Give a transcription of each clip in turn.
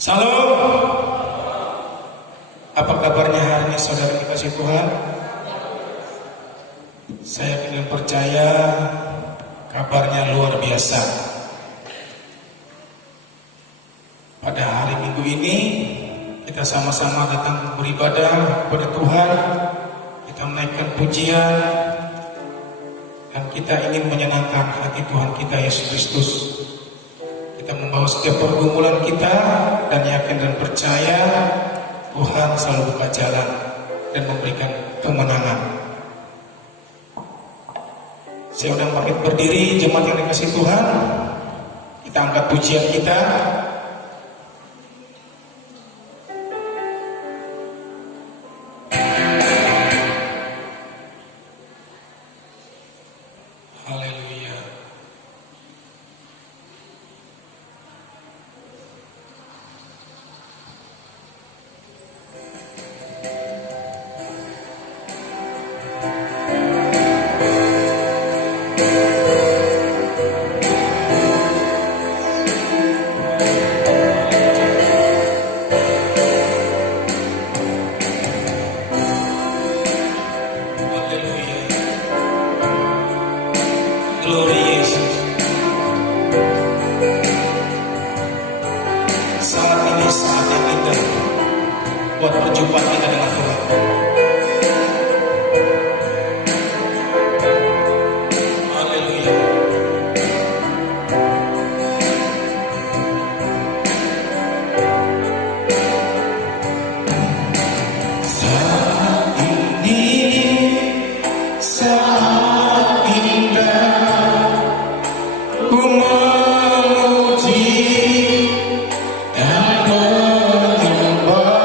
Salam. Apa kabarnya hari ini saudara dikasih Tuhan? Saya ingin percaya kabarnya luar biasa. Pada hari Minggu ini kita sama-sama datang beribadah kepada Tuhan. Kita menaikkan pujian dan kita ingin menyenangkan hati Tuhan kita Yesus Kristus. Kita membawa setiap pergumulan kita dan yakin dan percaya Tuhan selalu buka jalan dan memberikan kemenangan. Saya udah bangkit berdiri, jemaat yang dikasih Tuhan. Kita angkat pujian kita. Haleluya. Glory Yesus. Saat ini saatnya kita buat perjumpaan kita dengan Tuhan. Haleluya. Saat ini saat indah ku memuji dan menyembah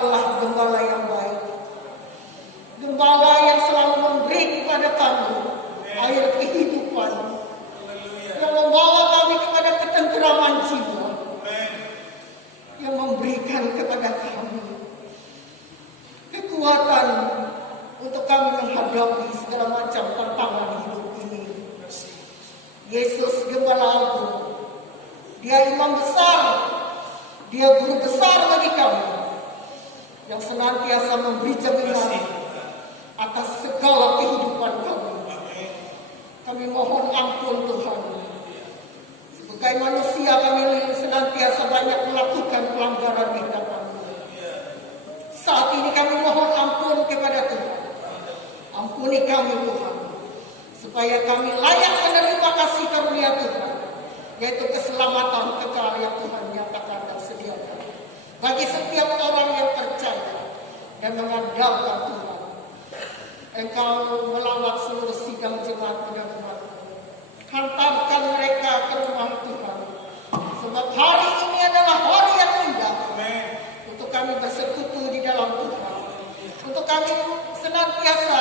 Engkaulah gembala yang baik, gembala yang selalu memberi kepada kami air kehidupan, yang membawa kami kepada ketenteraman jiwa, yang memberikan kepada kami kekuatan untuk kami menghadapi segala macam tantangan hidup ini. Yesus Gembala Agung, Dia Imam Besar, Dia Guru Besar bagi kami, yang senantiasa memberi jaminan atas segala kehidupan kami. Kami mohon ampun Tuhan. Sebagai manusia kami senantiasa banyak melakukan pelanggaran di hadapan-Mu. Saat ini kami mohon ampun kepada Tuhan. Ampuni kami Tuhan, supaya kami layak menerima kasih karunia Tuhan, yaitu keselamatan kekal yang Tuhan nyatakan dan sediakan bagi setiap orang yang percaya dan mengandalkan Tuhan. Engkau melawat seluruh sidang jemaat benar-benar. Hantarkan mereka ke rumah Tuhan, sebab hari ini adalah hari yang indah untuk kami bersekutu di dalam Tuhan, untuk kami senantiasa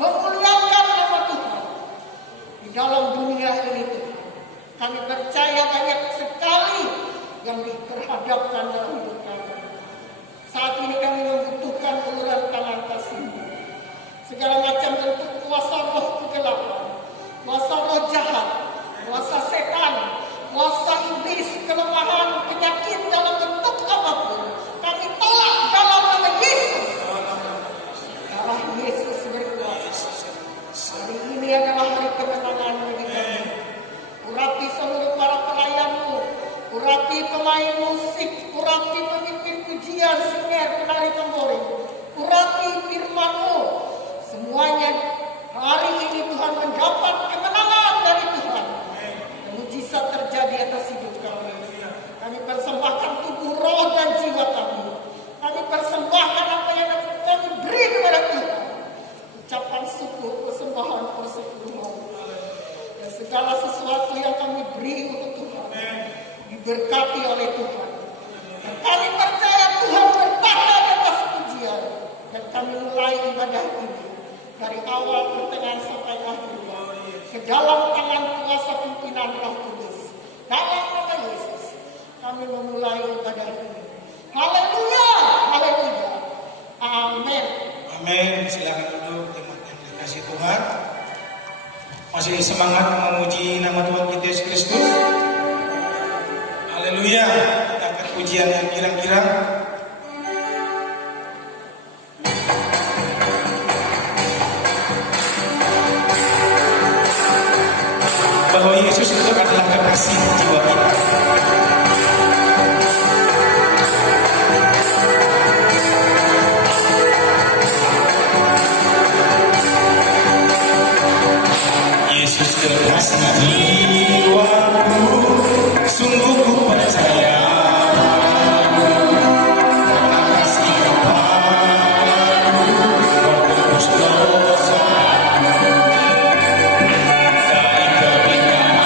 memuliakan nama Tuhan di dalam dunia ini Tuhan. Kami percaya banyak sekali yang diperhadapkan dalam hidup kami. Saat ini kami membutuhkan uluran tangan kasih-Mu. Segala macam bentuk kuasa roh kegelapan, kuasa roh jahat, kuasa setan, kuasa iblis, kelemahan, penyakit dalam bentuk apapun, kami tolak dalam nama Yesus. Darah Yesus berkuasa. Hari ini adalah hari kemenangan bagi kami. Urapi seluruh para pelayan-Mu, urapi pemain musik, urapi pemimpin pujian, senior, penari tamborin, urapi firman-Mu. Semuanya hari ini Tuhan mendapat kemenangan dari Tuhan. Mujizat terjadi atas hidup kami. Kami persembahkan tubuh, roh, dan jiwa kami. Kami persembahkan apa yang kami beri kepada Tuhan. Ucapan syukur, persembahan, persekutuan. Dan segala sesuatu yang kami beri untuk Tuhan diberkati oleh Tuhan. Dan kami percaya Tuhan bertahta di atas pujian. Dan kami mulai ibadah ini dari awal, pertengahan sampai akhir ke dalam tangan kuasa pimpinan Roh Kudus. Dalam nama Yesus kami memulai ibadah ini. Haleluya, haleluya, amin. Amin. Silakan duduk jemaat yang dikasih Tuhan. Masih semangat memuji nama Tuhan kita Yesus Kristus. Haleluya. Kita akan pujian yang girang-girang. Bahwa Yesus itu adalah kekasih jiwa kita. Yesus kekasih jiwaku, sungguh ku percaya. Karena kasih kepadaku, Kau tebus dosa. Dari kebingungan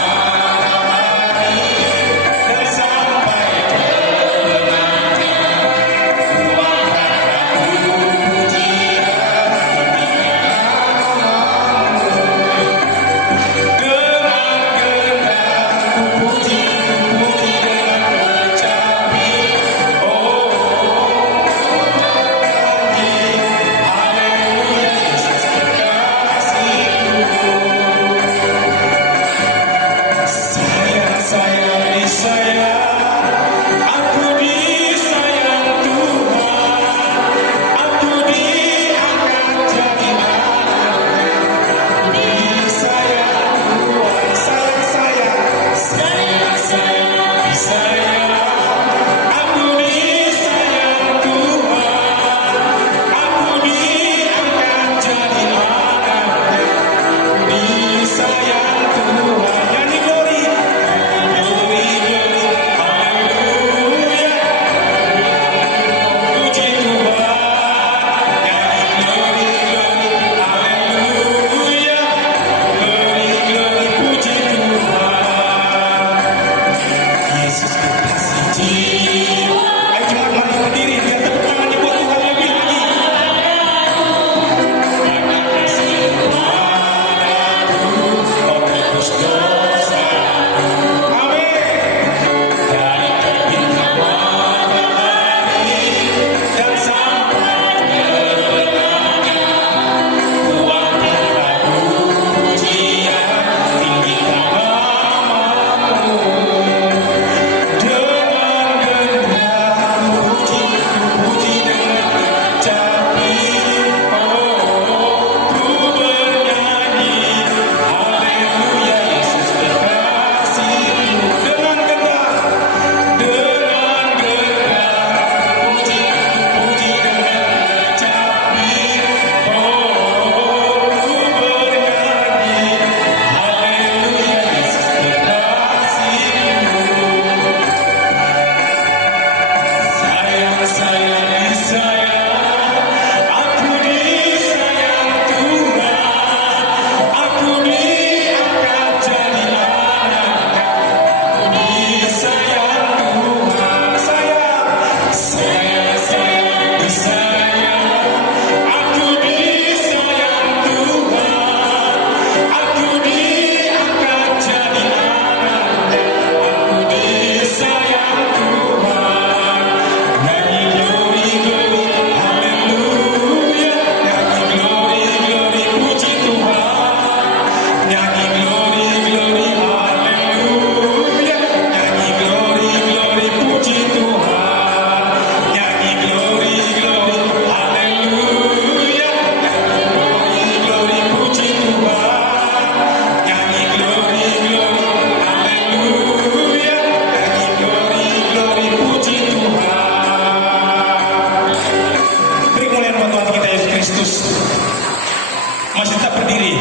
Kristus. Masih tetap berdiri.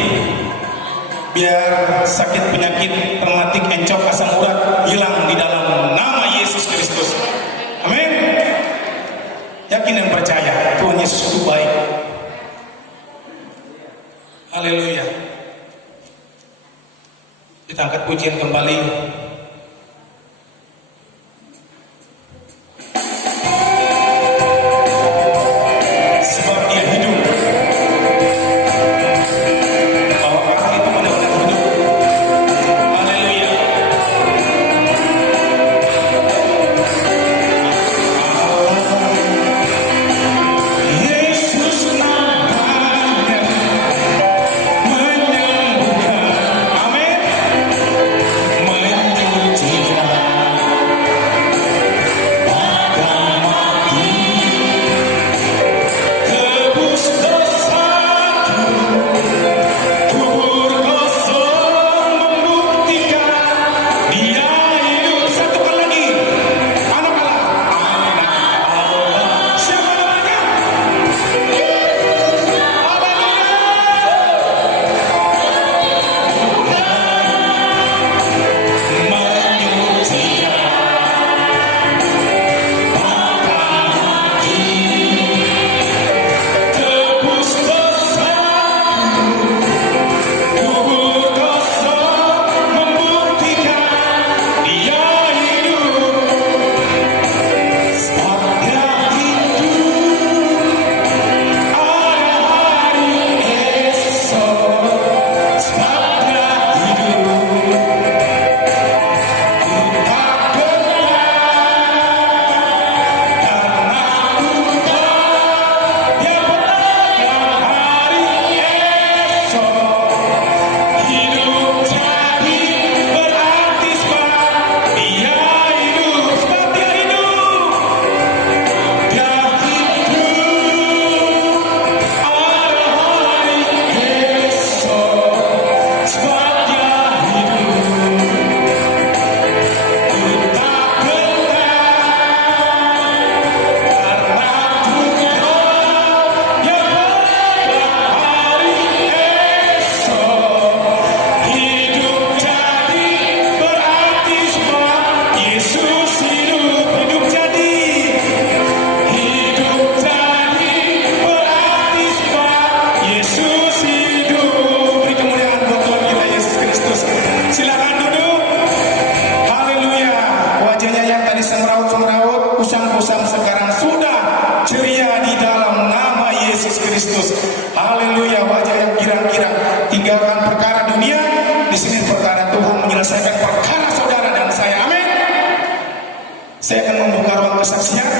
Biar sakit penyakit rematik encok asam urat hilang di dalam nama Yesus Kristus. Amin. Yakin dan percaya Tuhan Yesus itu baik. Haleluya. Kita angkat pujian kembali. Sebab Dia hidup. Bahwa Allah itu benar-benar hidup. Haleluya. Yesus namanya menyembuhkan. Amin. Menyucikan bahkan mati, tebus dosaku, kubur kosong membuktikan Dia hidup. Satu kali lagi. Anak Allah. Anak Allah. Siapa namanya? Menyucikan bahkan mati, tebus dosaku, kubur kosong membuktikan Dia hidup. Sebab Dia hidup, ada hari esok. Sebab Dia hidup, ku tak gentar, karena ku tahu Dia menangkan hari esok. Hidup jadi berarti sebab Dia hidup. Sebab Dia hidup, Dia hidup, ada hari esok. Sebab Dia hidup, ku tak gentar, karena ku tahu Dia menangkan hari esok. Hidup jadi berarti sebab Yesus hidup. Hidup jadi berarti sebab Yesus hidup. Beri kemuliaan buat Tuhan kita Yesus Kristus. Silakan duduk. Haleluya. Wajahnya yang tadi semeraut-semeraut, kusam-kusam sekarang sudah ceria di dalam nama Yesus Kristus. Haleluya. Wajah yang girang-girang. Tinggalkan perkara dunia, di sini perkara Tuhan menyelesaikan perkara saudara dan saya. Amin. Saya akan membuka ruang kesaksian.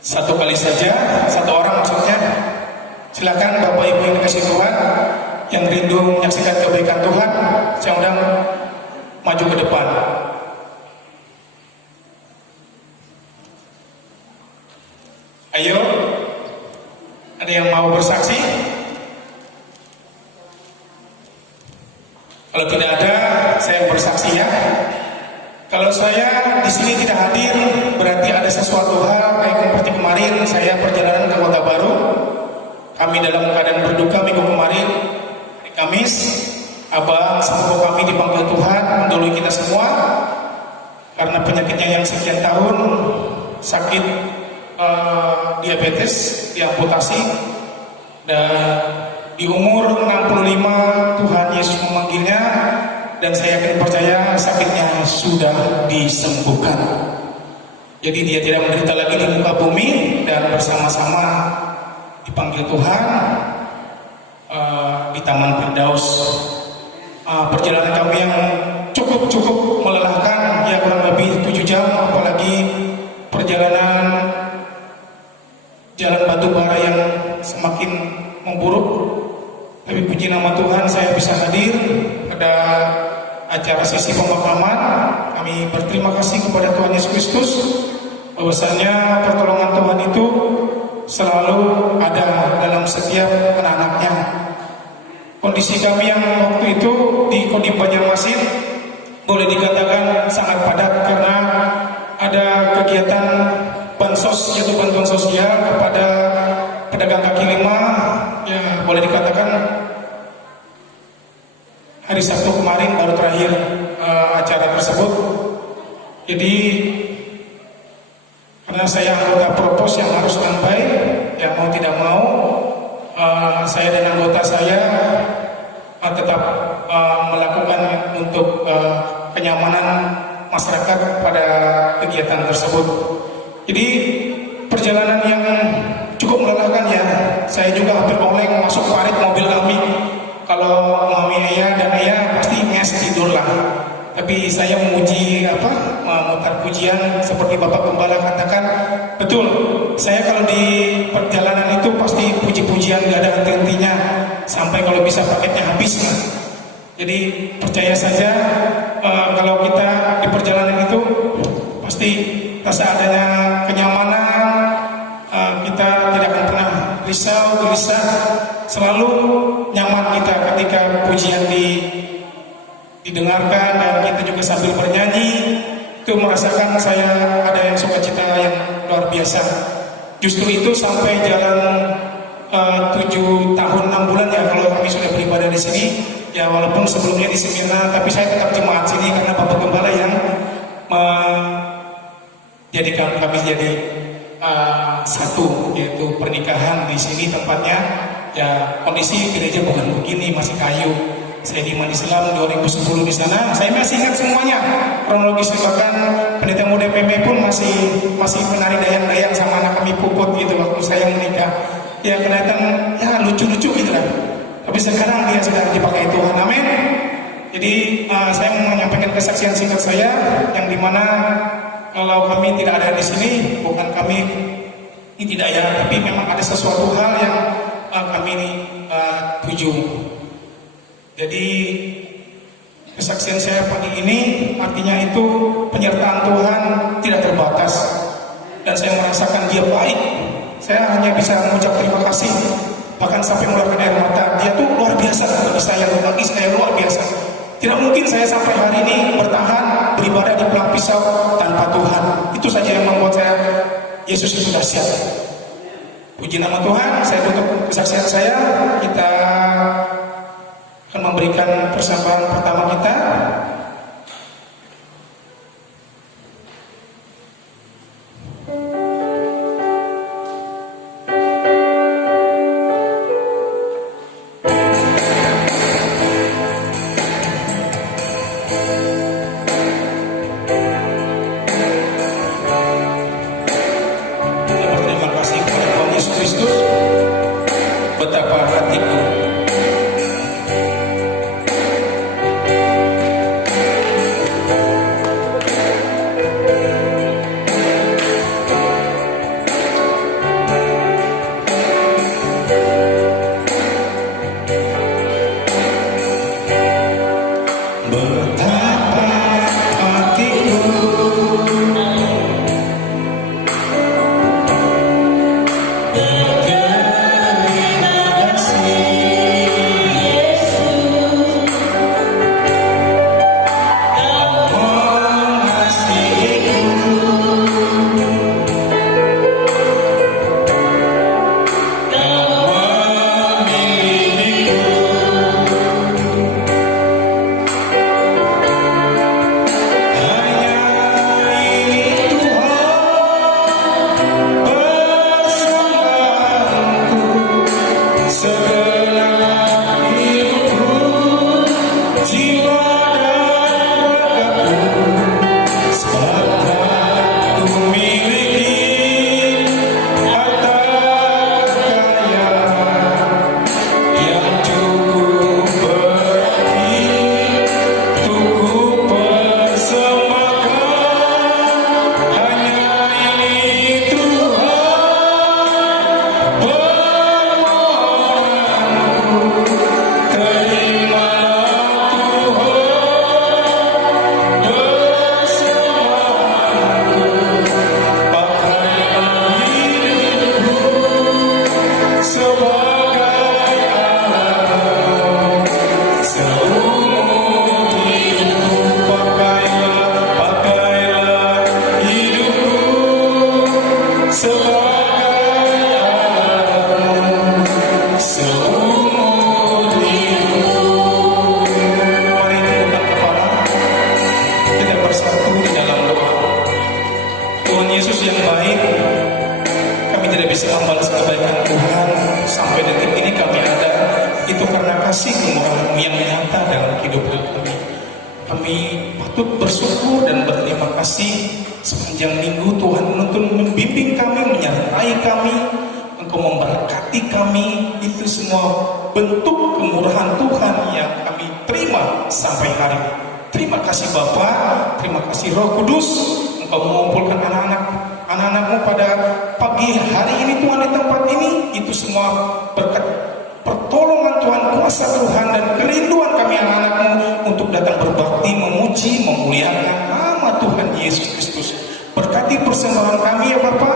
Satu kali saja, satu orang maksudnya. Silakan Bapak Ibu yang dikasih Tuhan, yang rindu menyaksikan kebaikan Tuhan, saya undang maju ke depan. Ayo, ada yang mau bersaksi? Kalau tidak ada, saya bersaksi ya. Kalau saya di sini tidak hadir, berarti ada sesuatu hal kayak seperti kemarin saya perjalanan ke Kota Baru. Kami dalam keadaan berduka minggu kemarin, hari Kamis, abang sepupu kami dipanggil Tuhan mendahului kita semua karena penyakitnya yang sekian tahun, sakit diabetes, diamputasi, dan di umur 65 Tuhan Yesus memanggilnya. Dan saya yakin percaya sakitnya sudah disembuhkan. Jadi dia tidak menderita lagi di muka bumi dan bersama-sama dipanggil Tuhan di Taman Firdaus. Perjalanan kami yang cukup melelahkan, ya kurang lebih 7 jam, apalagi perjalanan jalan batu bara yang semakin memburuk. Tapi puji nama Tuhan saya bisa hadir pada acara sesi pemakaman. Kami berterima kasih kepada Tuhan Yesus Kristus bahwasanya pertolongan Tuhan itu selalu ada dalam setiap anak-anaknya. Kondisi kami yang waktu itu di Kodim Banjarmasin boleh dikatakan sangat padat karena ada kegiatan bansos, yaitu bantuan sosial kepada pedagang kaki lima, ya boleh dikatakan hari Sabtu kemarin baru terakhir acara tersebut. Jadi karena saya anggota propos yang harus standby, ya mau tidak mau saya dan anggota saya tetap melakukan untuk kenyamanan masyarakat pada kegiatan tersebut. Jadi perjalanan yang cukup melelahkan ya. Saya juga hampir oleng masuk parit mobil kami. Kalau Mami Ayah dan Ayah pasti nges tidur lah. Tapi saya memuji memutar pujian seperti Bapak Gembala katakan, betul. Saya kalau di perjalanan itu pasti puji-pujian gak ada henti-hentinya sampai kalau bisa paketnya habis lah. Jadi percaya saja kalau kita di perjalanan itu pasti rasa adanya kenyamanan, kita tidak akan pernah risau, gelisah, selalu nyaman kita ketika pujian didengarkan dan kita juga sambil bernyanyi itu merasakan saya ada yang sukacita yang luar biasa. Justru itu sampai jalan 7 tahun 6 bulan ya kalau kami sudah beribadah di sini. Ya walaupun sebelumnya di Semina, tapi saya tetap jemaat sini karena Bapak Gembala yang menjadikan kami jadi satu, yaitu pernikahan di sini tempatnya. Ya kondisi gereja bukan begini, masih kayu. Saya di Iman Islam 2010 di sana. Saya masih ingat semuanya kronologis, bahkan pendeta muda PME pun masih menari dayang-dayang sama anak kami Puput gitu waktu saya menikah. Ya kelihatan ya lucu-lucu gitu lah. Tapi sekarang dia sudah dipakai Tuhan, amin. Jadi saya mau menyampaikan kesaksian singkat saya yang dimana kalau kami tidak ada di sini, bukan kami ini tidak ya, tapi memang ada sesuatu hal yang kami tuju. Jadi kesaksian saya pagi ini artinya itu penyertaan Tuhan tidak terbatas dan saya merasakan Dia baik. Saya hanya bisa mengucap terima kasih. Bahkan sampai mengeluarkan air mata. Dia tuh luar biasa bagi saya luar biasa. Tidak mungkin saya sampai hari ini bertahan beribadah di Pulang Pisau tanpa Tuhan. Itu saja yang membuat saya, Yesus itu dahsyat. Puji nama Tuhan. Saya tutup kesaksian saya. Kita akan memberikan persembahan pertama kita. Betapa hatiku berterima kasih. bisa membalas kebaikan Tuhan sampai detik ini kami ada, itu karena kasih kemurahan-Mu yang nyata dalam kehidupan kami. Kami patut bersyukur dan berterima kasih sepanjang minggu Tuhan menuntun membimbing kami, menyertai kami, Engkau memberkati kami. Itu semua bentuk kemurahan Tuhan yang kami terima sampai hari ini. Terima kasih Bapa, terima kasih Roh Kudus, Engkau mengumpulkan anak-anak-Mu pada pagi hari ini Tuhan di tempat ini. Itu semua berkat pertolongan Tuhan, kuasa Tuhan dan kerinduan kami anak-anak-Mu untuk datang berbakti, memuji, memuliakan nama Tuhan Yesus Kristus. Berkati persembahan kami ya Bapa,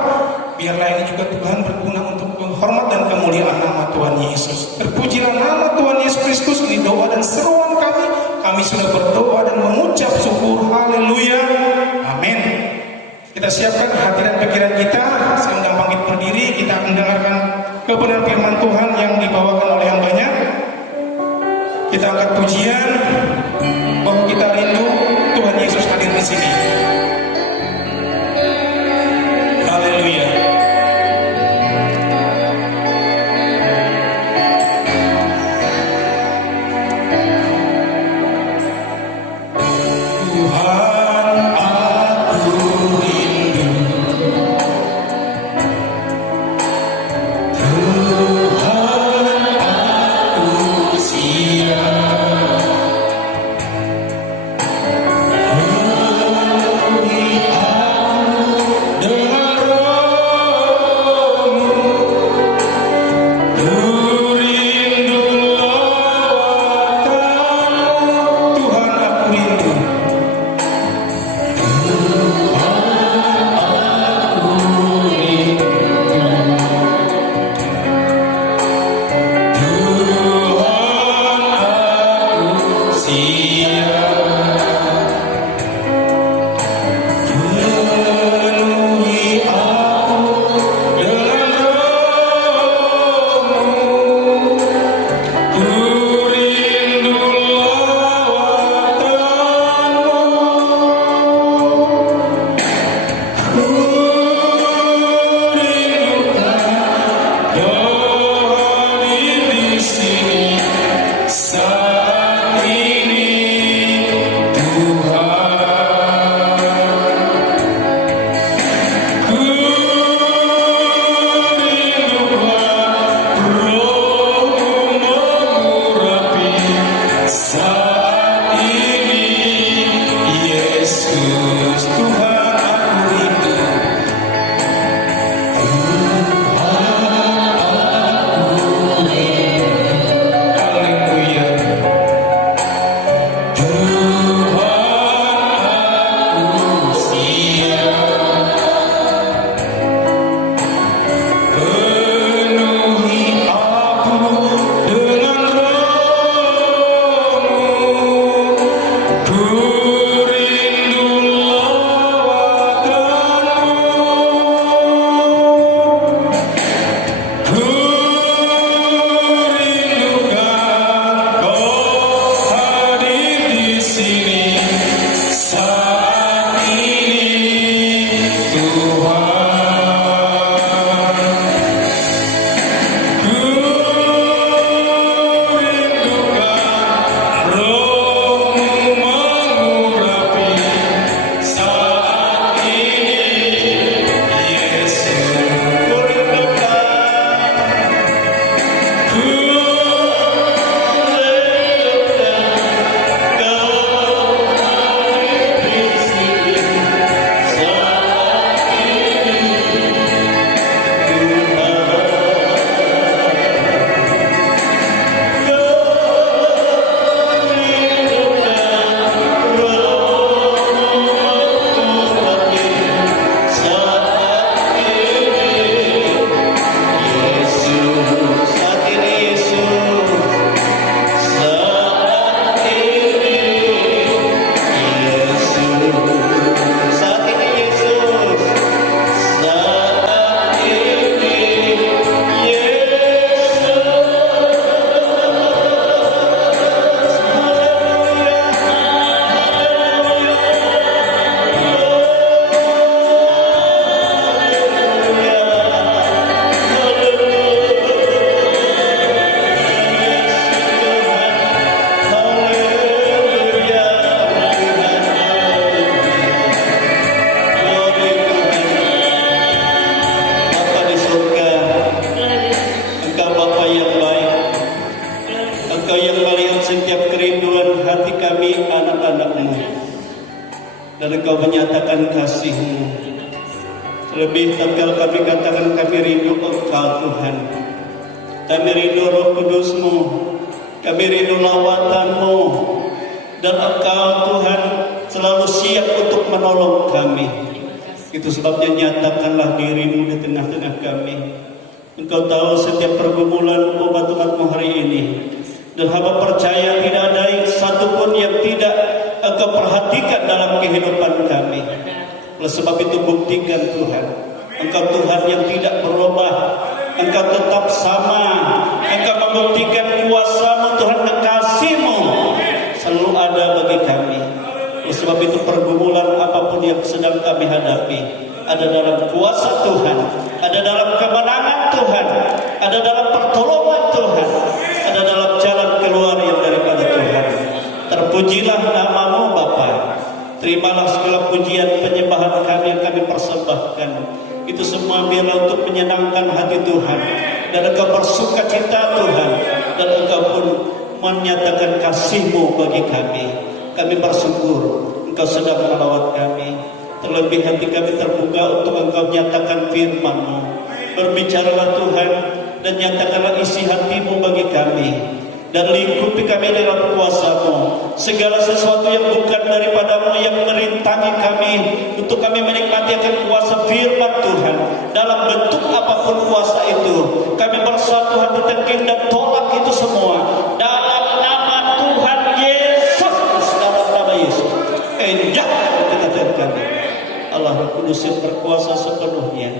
biarlah ini juga Tuhan berguna untuk hormat dan kemuliaan nama Tuhan Yesus. Terpujilah nama Tuhan Yesus Kristus. Ini doa dan seruan kami. Kami sudah berdoa dan mengucap syukur. Haleluya. Amin. Kita siapkan hati dan pikiran kita. Saya undang bangkit berdiri. Kita akan dengarkan kebenaran firman Tuhan yang dibawakan oleh yang banyak. Kita angkat pujian bahwa kita rindu Tuhan Yesus hadir di sini. Haleluya. Tuhan, aku rindu. Tuhan, aku siap akan kasih-Mu. Terlebih tatkala kami katakan kami rindu Engkau Tuhan. Kami rindu Roh Kudus-Mu. Kami rindu lawatan-Mu. Dan Engkau Tuhan selalu siap untuk menolong kami. Itu sebabnya nyatakanlah diri-Mu di tengah-tengah kami. Engkau tahu setiap pergumulan umat-umat-Mu hari ini. Dan hamba percaya tidak ada yang satupun yang tidak Engkau perhatikan dalam kehidupan kami. Oleh sebab itu buktikan Tuhan, Engkau Tuhan yang tidak berubah. Engkau tetap sama. Engkau membuktikan kuasa-Mu Tuhan, dan kasih-Mu selalu ada bagi kami. Oleh sebab itu pergumulan apapun yang sedang kami hadapi ada dalam kuasa Tuhan, ada dalam kemenangan Tuhan, ada dalam pertolongan Tuhan, ada dalam jalan keluar yang daripada Tuhan. Terpujilah nama-Mu Bapa. Terimalah segala pujian penyembahan kami yang kami persembahkan. Itu semua biarlah untuk menyenangkan hati Tuhan. Dan Engkau bersuka cita Tuhan. Dan Engkau pun menyatakan kasih-Mu bagi kami. Kami bersyukur Engkau sedang melawat kami. Terlebih hati kami terbuka untuk Engkau nyatakan firman-Mu. Berbicaralah Tuhan dan nyatakanlah isi hati-Mu bagi kami. Dan lingkupi kami dalam kuasa-Mu. Segala sesuatu yang bukan daripada-Mu yang merintangi kami untuk kami menikmati akan kuasa firman Tuhan dalam bentuk apapun kuasa itu, kami bersatu hati tengking dan tolak itu semua dalam nama Tuhan Yesus. Dalam nama Yesus enjak di kami Allah Kudus yang berkuasa sepenuhnya.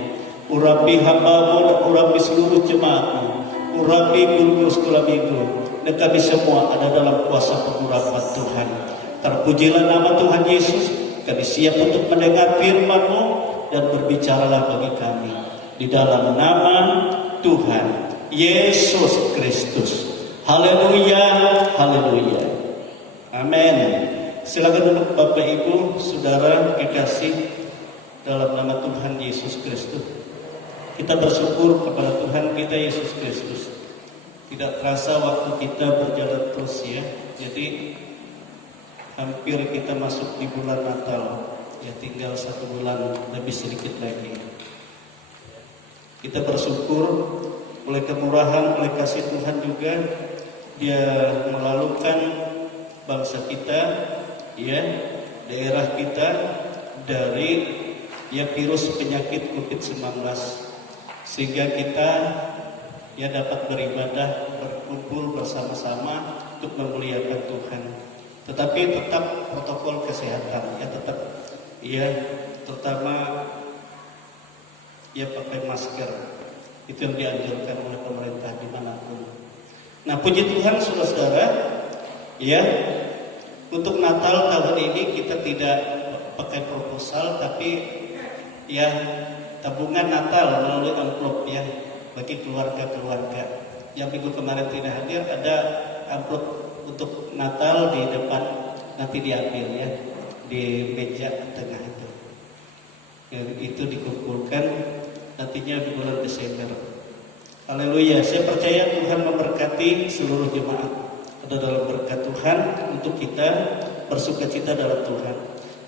Urapi hamba-Mu dan urapi seluruh jemaat-Mu, urapi guru sekolah minggu, dan kami semua ada dalam kuasa pengurapan Tuhan. Terpujilah nama Tuhan Yesus. Kami siap untuk mendengar firman-Mu dan berbicaralah bagi kami di dalam nama Tuhan Yesus Kristus. Haleluya, haleluya. Amin. Silakan duduk Bapak Ibu, Saudara kekasih dalam nama Tuhan Yesus Kristus. Kita bersyukur kepada Tuhan kita Yesus Kristus. Tidak terasa waktu kita berjalan terus ya. Jadi hampir kita masuk di bulan Natal. Ya tinggal 1 bulan lebih sedikit lagi. Kita bersyukur oleh kemurahan, oleh kasih Tuhan juga Dia melalukan bangsa kita, ya, daerah kita dari ya virus penyakit COVID-19, sehingga kita ya dapat beribadah, berkumpul bersama-sama untuk memuliakan Tuhan. Tetapi tetap protokol kesehatan ya, tetap ya, terutama ya pakai masker. Itu yang dianjurkan oleh pemerintah dimanapun. Nah puji Tuhan saudara-saudara, ya untuk Natal tahun ini kita tidak pakai proposal, tapi ya tabungan Natal melalui amplop ya, bagi keluarga-keluarga. Yang minggu kemarin tidak hadir, ada amplop untuk Natal di depan, nanti diambil ya di meja tengah itu. Itu dikumpulkan nantinya di bulan Desember. Haleluya. Saya percaya Tuhan memberkati seluruh jemaat. Ada dalam berkat Tuhan untuk kita bersukacita dalam Tuhan.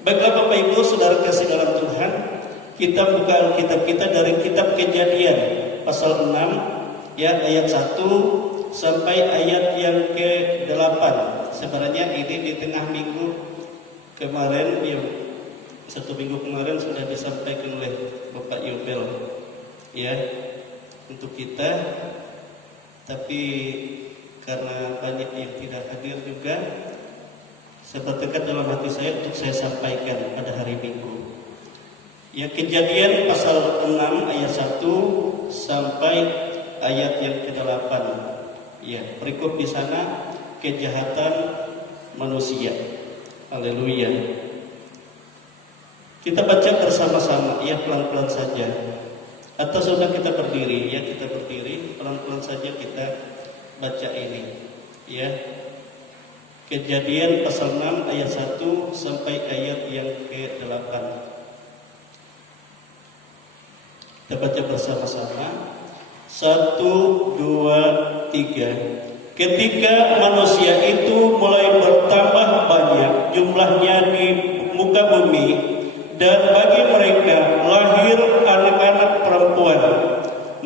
Baiklah Bapak Ibu, Saudara kasih dalam Tuhan, kita buka Alkitab kita dari kitab Kejadian pasal 6 ya, ayat 1 sampai ayat yang ke-8. Sebenarnya ini di tengah minggu kemarin ya, 1 minggu kemarin sudah disampaikan oleh Bapak Yobel ya untuk kita, tapi karena banyak yang tidak hadir juga, saya bertekad dalam hati saya untuk saya sampaikan pada hari Minggu. Ya, Kejadian pasal 6 ayat 1 sampai ayat yang ke-8. Ya, berikut di sana kejahatan manusia. Haleluya. Kita baca bersama-sama ya, pelan-pelan saja. Atau sudah kita berdiri ya, kita berdiri pelan-pelan saja kita baca ini ya. Kejadian pasal 6 ayat 1 sampai ayat yang ke-8. Kita baca bersama-sama. 1, 2, 3. Ketika manusia itu mulai bertambah banyak jumlahnya di muka bumi, dan bagi mereka lahir anak-anak perempuan.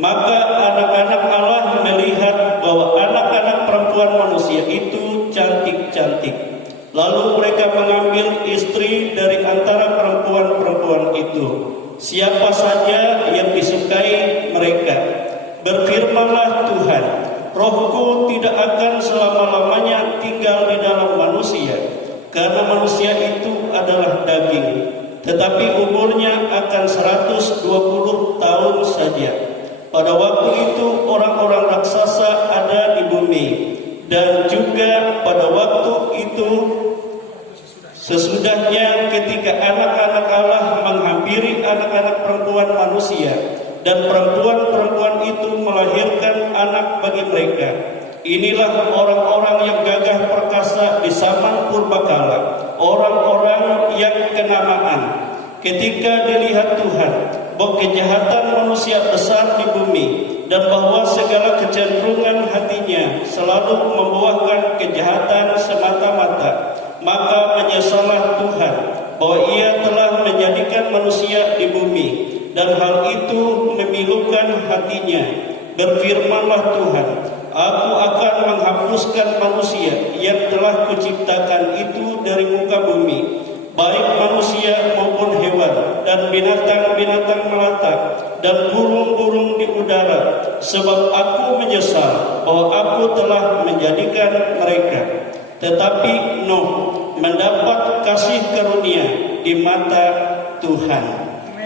Maka anak-anak Allah melihat bahwa anak-anak perempuan manusia itu cantik-cantik. Lalu mereka mengambil istri dari antara perempuan-perempuan itu, siapa saja yang disukai mereka. Berfirmanlah Tuhan, Rohku tidak akan selama-lamanya tinggal di dalam manusia, karena manusia itu adalah daging, tetapi umurnya akan 120 tahun saja. Pada waktu itu orang-orang raksasa ada di bumi, dan juga pada waktu itu sesudahnya ketika anak-anak Allah menghampiri anak-anak perempuan manusia, dan perempuan-perempuan itu melahirkan anak bagi mereka. Inilah orang-orang yang gagah perkasa di zaman purbakala, orang-orang yang kenamaan. Ketika dilihat Tuhan bahwa kejahatan manusia besar di bumi, dan bahwa segala kecenderungan hatinya selalu membuahkan kejahatan semata-mata, maka menyesallah Tuhan bahwa Ia telah menjadikan manusia di bumi, dan hal itu memilukan hatinya. Berfirmanlah Tuhan, Aku akan menghapuskan manusia yang telah kuciptakan itu dari muka bumi, baik manusia maupun hewan, dan binatang-binatang melata, dan burung-burung di udara, sebab aku menyesal bahwa aku telah menjadikan mereka. Tetapi Nuh mendapat kasih karunia di mata Tuhan.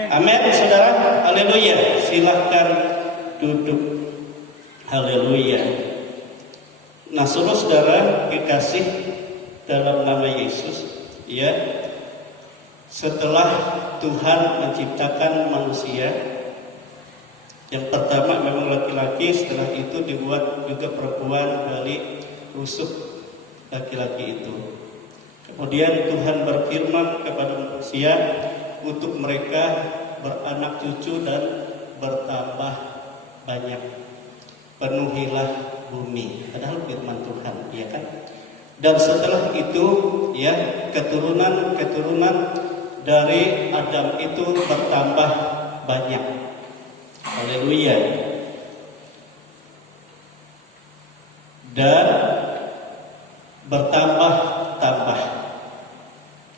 Amin, saudara. Haleluya. Silahkan duduk. Haleluya. Nah, saudara kekasih dalam nama Yesus, ya, setelah Tuhan menciptakan manusia, yang pertama memang laki-laki, setelah itu dibuat juga perempuan dari rusuk laki-laki itu. Kemudian Tuhan berfirman kepada manusia untuk mereka beranak cucu dan bertambah banyak. Penuhilah bumi. Padahal firman Tuhan, ya kan? Dan setelah itu, ya, keturunan dari Adam itu bertambah banyak. Haleluya. Dan bertambah-tambah.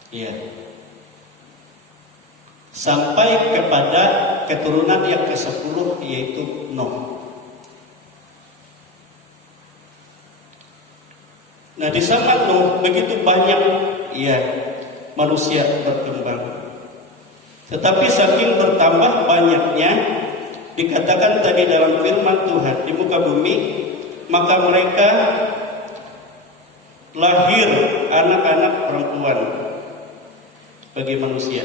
Ya. Sampai kepada keturunan yang ke-10, yaitu Nuh. Nah, di zaman Nuh begitu banyak, ya, manusia berkembang. Tetapi saking bertambah banyaknya, dikatakan tadi dalam firman Tuhan di muka bumi, maka mereka lahir anak-anak perempuan bagi manusia.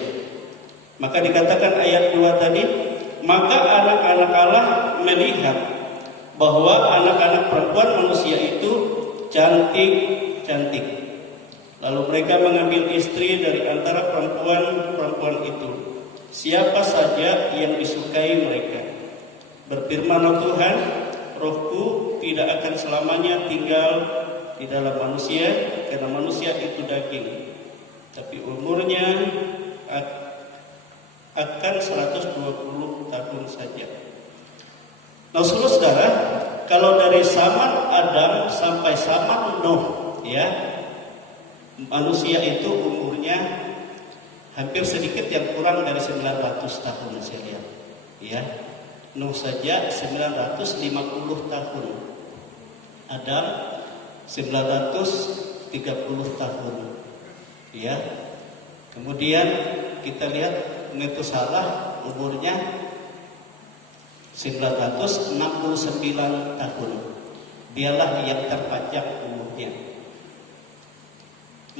Maka dikatakan ayat 2 tadi, maka anak-anak Allah melihat bahwa anak-anak perempuan manusia itu cantik-cantik. Lalu mereka mengambil istri dari antara perempuan-perempuan itu, siapa saja yang disukai mereka. Berfirmanlah Tuhan, Rohku tidak akan selamanya tinggal di dalam manusia, karena manusia itu daging, tapi umurnya akan 120 tahun saja. Nah, saudara, kalau dari zaman Adam sampai zaman Nuh, ya, manusia itu umurnya hampir sedikit yang kurang dari 900 tahun saya lihat, ya. Nuh saja 950 tahun, Adam 930 tahun, ya. Kemudian kita lihat Metusalah umurnya 969 tahun. Dialah yang terpanjang umurnya.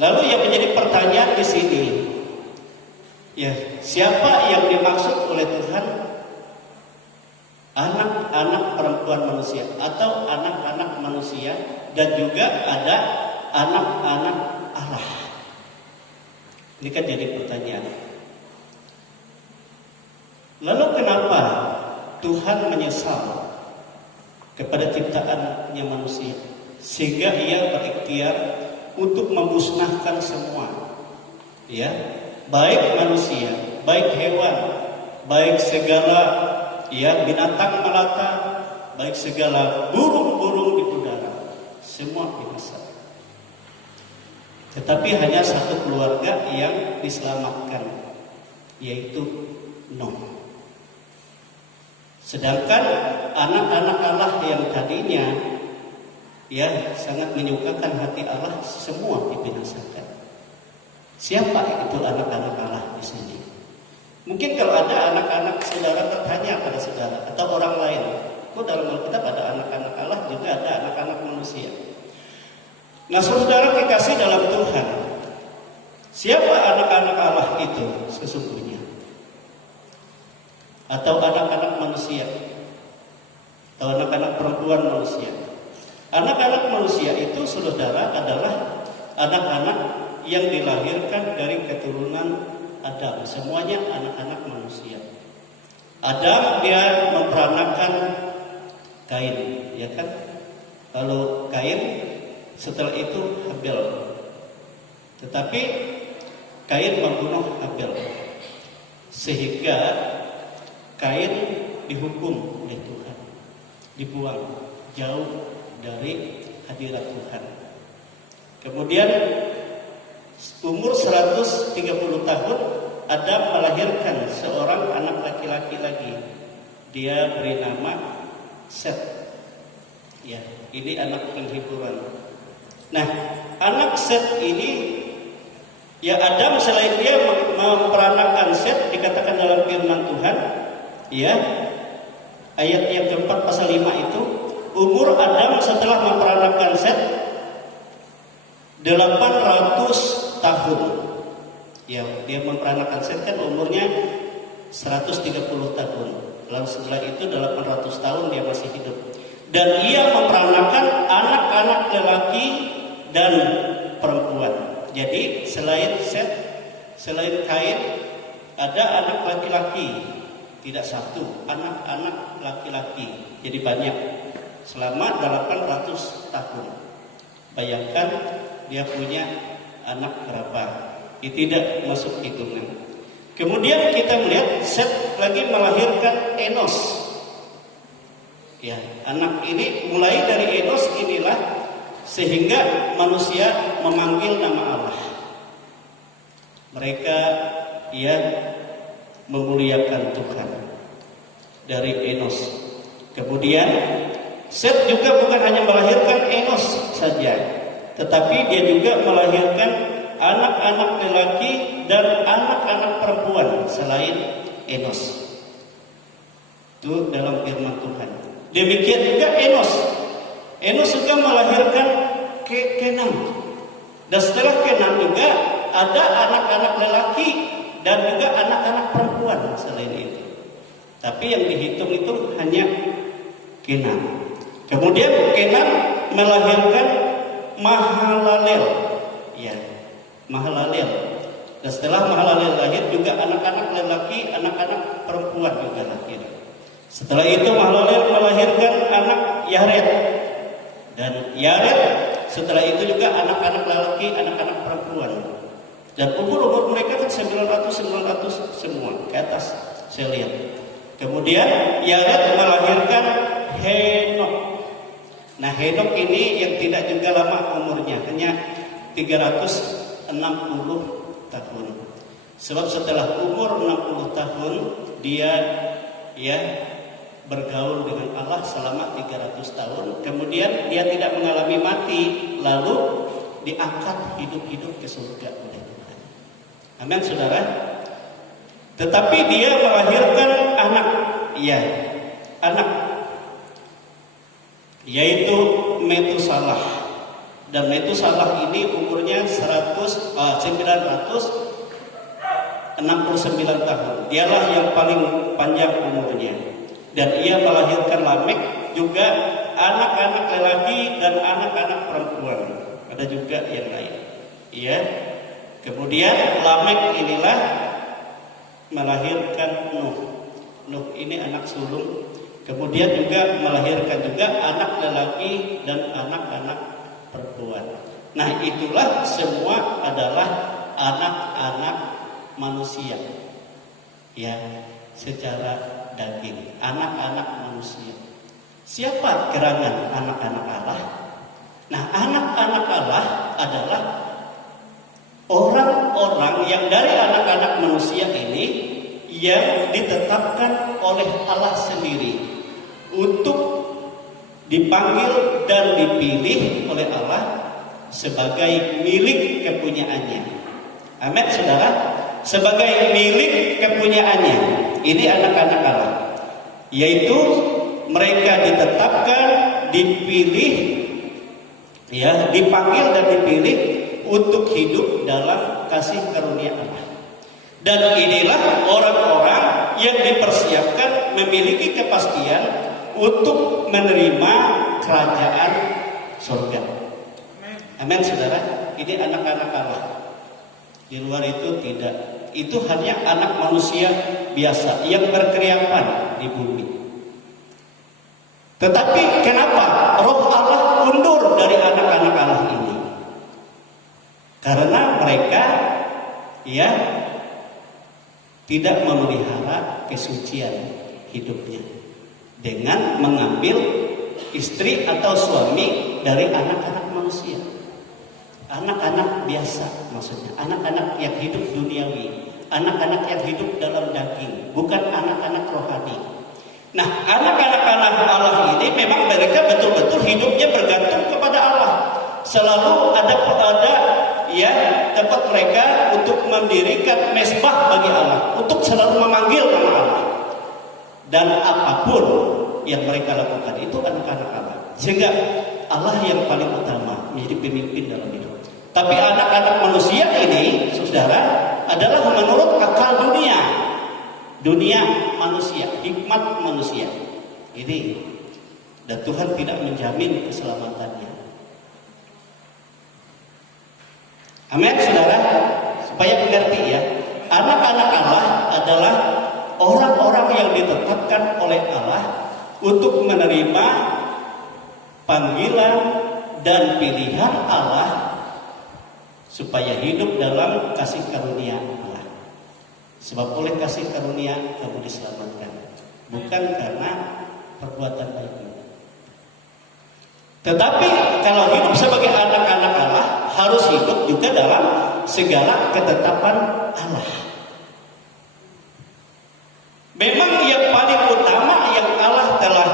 Lalu yang menjadi pertanyaan di sini, ya, siapa yang dimaksud oleh Tuhan? Anak-anak perempuan manusia atau anak-anak manusia, dan juga ada anak-anak Allah. Ini kan jadi pertanyaan. Lalu kenapa Tuhan menyesal kepada ciptaannya manusia, sehingga Ia berikhtiar untuk memusnahkan semua, ya, baik manusia baik hewan, baik segala binatang melata, baik segala burung-burung di udara, semua binasa. Tetapi hanya satu keluarga yang diselamatkan, yaitu Nuh. Sedangkan anak-anak Allah yang tadinya sangat menyukakan hati Allah, semua dibinasakan. Siapa itu anak-anak Allah di sini? Mungkin kalau ada anak-anak saudara bertanya pada saudara atau orang lain, kok dalam Alkitab ada anak-anak Allah juga ada anak-anak manusia? Nah, saudara kekasih dalam Tuhan, siapa anak-anak Allah itu sesungguhnya? Atau anak-anak manusia? Atau anak-anak perempuan manusia? Anak-anak manusia itu saudara adalah anak-anak yang dilahirkan dari keturunan Adam. Semuanya anak-anak manusia. Adam dia memperanakan Kain, ya kan? Kalau Kain setelah itu Habel. Tetapi Kain membunuh Habel, sehingga Kain dihukum oleh Tuhan, dibuang jauh dari hadirat Tuhan. Kemudian umur 130 tahun Adam melahirkan seorang anak laki-laki lagi. Dia beri nama Set. Ya, ini anak penghiburan. Nah, anak Set ini Adam selain dia memperanakan Set, dikatakan dalam firman Tuhan, ayat yang keempat pasal 5 itu, umur Adam setelah memperanakan Set 800 tahun. Dia memperanakan Set kan umurnya 130 tahun. Lalu setelah itu 800 tahun dia masih hidup. Dan ia memperanakan anak-anak lelaki dan perempuan. Jadi selain Set, selain Kain, ada anak laki-laki, tidak satu, anak-anak laki-laki. Jadi banyak selama 800 tahun. Bayangkan dia punya anak berapa? Tidak masuk hitungan. Kemudian kita melihat Set lagi melahirkan Enos. Anak ini mulai dari Enos inilah sehingga manusia memanggil nama Allah. Mereka memuliakan Tuhan dari Enos. Kemudian Set juga bukan hanya melahirkan Enos saja, tetapi dia juga melahirkan anak-anak lelaki dan anak-anak perempuan selain Enos. Itu dalam firman Tuhan. Demikian juga Enos. Enos juga melahirkan Kenan. Dan setelah Kenan juga ada anak-anak lelaki dan juga anak-anak perempuan selain itu. Tapi yang dihitung itu hanya Kenan. Kemudian Kenan melahirkan Mahalalel. Mahalalel. Dan setelah Mahalalel lahir juga anak-anak lelaki, anak-anak perempuan juga lahir. Setelah itu Mahalalel melahirkan anak Yared. Dan Yared setelah itu juga anak-anak lelaki, anak-anak perempuan. Dan umur mereka kan 900 semua ke atas saya lihat. Kemudian Yared melahirkan Henok. Nah, Henok ini yang tidak juga lama umurnya, hanya 360 tahun. Sebab setelah umur 60 tahun dia bergaul dengan Allah selama 300 tahun. Kemudian dia tidak mengalami mati, lalu diangkat hidup-hidup ke surga oleh Tuhan. Amin, saudara. Tetapi dia melahirkan anak, yaitu Metusalah. Dan Metusalah ini umurnya 969 tahun. Dialah yang paling panjang umurnya. Dan ia melahirkan Lamek, juga anak-anak lelaki dan anak-anak perempuan. Ada juga yang lain. Kemudian Lamek inilah melahirkan Nuh. Nuh ini anak sulung. Kemudian juga melahirkan juga anak lelaki dan anak-anak perempuan. Nah, itulah semua adalah anak-anak manusia. ya, secara daging, anak-anak manusia. Siapa gerangan anak-anak Allah? Nah, anak-anak Allah adalah orang-orang yang dari anak-anak manusia ini yang ditetapkan oleh Allah sendiri untuk dipanggil dan dipilih oleh Allah sebagai milik kepunyaannya. Amin, saudara. Sebagai milik kepunyaannya. Ini anak-anak Allah, yaitu mereka ditetapkan, dipilih, ya, dipanggil dan dipilih untuk hidup dalam kasih karunia Allah. Dan inilah orang-orang yang dipersiapkan memiliki kepastian untuk menerima kerajaan surga. Amin, saudara. Ini anak-anak Allah. Di luar itu tidak. Itu hanya anak manusia biasa yang berkeriapan di bumi. Tetapi kenapa Roh Allah mundur dari anak-anak Allah ini? Karena mereka, ya, tidak memelihara kesucian hidupnya dengan mengambil istri atau suami dari anak-anak manusia. Anak-anak biasa maksudnya, anak-anak yang hidup duniawi, anak-anak yang hidup dalam daging, bukan anak-anak rohani. Nah, anak-anak Allah ini memang mereka betul-betul hidupnya bergantung kepada Allah. Selalu ada ya tempat mereka untuk mendirikan mezbah bagi Allah, untuk selalu memanggil nama Allah. Dan apapun yang mereka lakukan itu anak-anak Allah. Sehingga Allah yang paling utama menjadi pemimpin dalam hidup. Tapi anak-anak manusia ini, saudara, adalah menurut akal dunia. Dunia manusia, hikmat manusia. Ini, dan Tuhan tidak menjamin keselamatannya. Amin, saudara. Supaya mengerti ya, anak-anak Allah adalah orang-orang yang ditetapkan oleh Allah untuk menerima panggilan dan pilihan Allah supaya hidup dalam kasih karunia Allah. Sebab oleh kasih karunia kamu diselamatkan, bukan karena perbuatan baikmu. Tetapi kalau hidup sebagai anak-anak Allah, harus hidup juga dalam segala ketetapan Allah. Memang yang paling utama yang Allah telah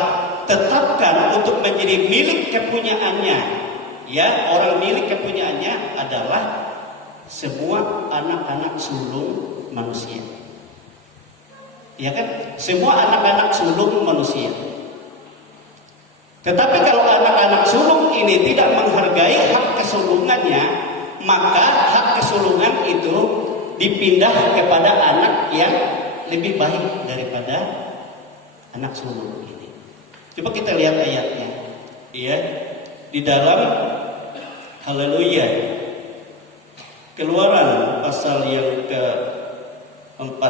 tetapkan untuk menjadi milik kepunyaannya, ya, orang milik kepunyaannya adalah semua anak-anak sulung manusia. Ya kan? Semua anak-anak sulung manusia. Tetapi kalau anak-anak sulung ini tidak menghargai hak kesulungannya, maka hak kesulungan itu dipindah kepada anak yang lebih baik daripada anak sulung ini. Coba kita lihat ayatnya. Ya, di dalam haleluya, Keluaran pasal yang ke-4.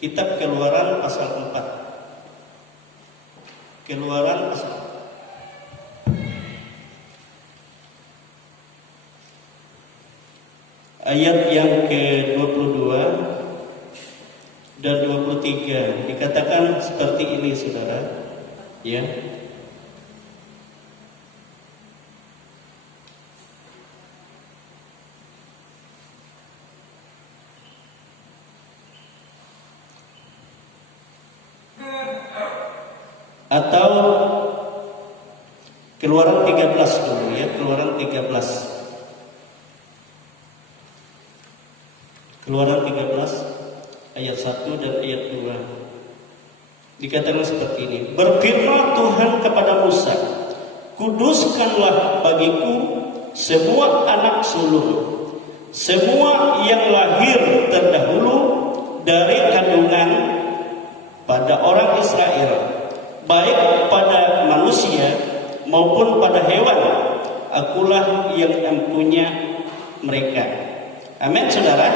Kitab Keluaran pasal 4. Keluaran pasal ayat yang ke-22 dan 23 dikatakan seperti ini, saudara, ya. Atau Keluaran 13 dulu ya, Keluaran 13. Keluaran 13 ayat 1 dan ayat 2. Dikatakan seperti ini. Berfirman Tuhan kepada Musa, kuduskanlah bagiku semua anak sulung, semua yang lahir terdahulu dari kandungan pada orang Israel, baik pada manusia maupun pada hewan. Akulah yang mempunyai mereka. Amin, saudara.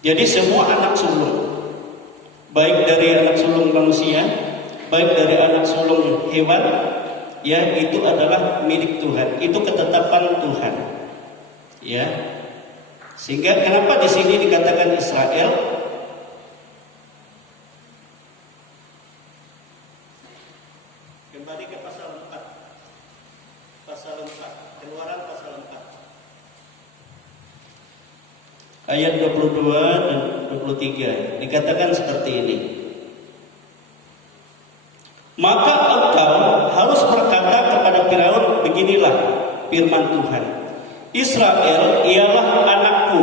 Jadi semua anak sulung, baik dari anak sulung manusia, baik dari anak sulung hewan, ya itu adalah milik Tuhan, itu ketetapan Tuhan. Ya. Sehingga kenapa di sini dikatakan Israel? Kembali ke pasal 4. Pasal 4, Keluaran pasal 4. Ayat 22 dan 23 dikatakan seperti ini. Maka engkau harus berkata kepada Firaun, beginilah firman Tuhan. Israel ialah anakku,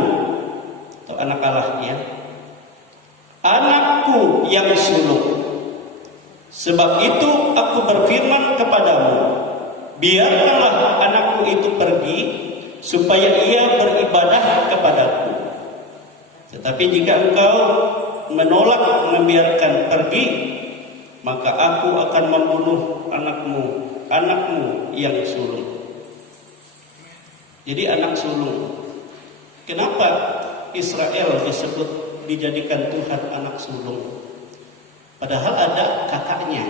atau anak Allah ya. Anakku yang sulung. Sebab itu aku berfirman kepadamu, biarkanlah anakku itu pergi, supaya ia beribadah kepadaku. Tetapi jika engkau menolak membiarkan pergi, maka aku akan membunuh anakmu yang sulung. Jadi anak sulung. Kenapa Israel dijadikan Tuhan anak sulung? Padahal ada kakaknya,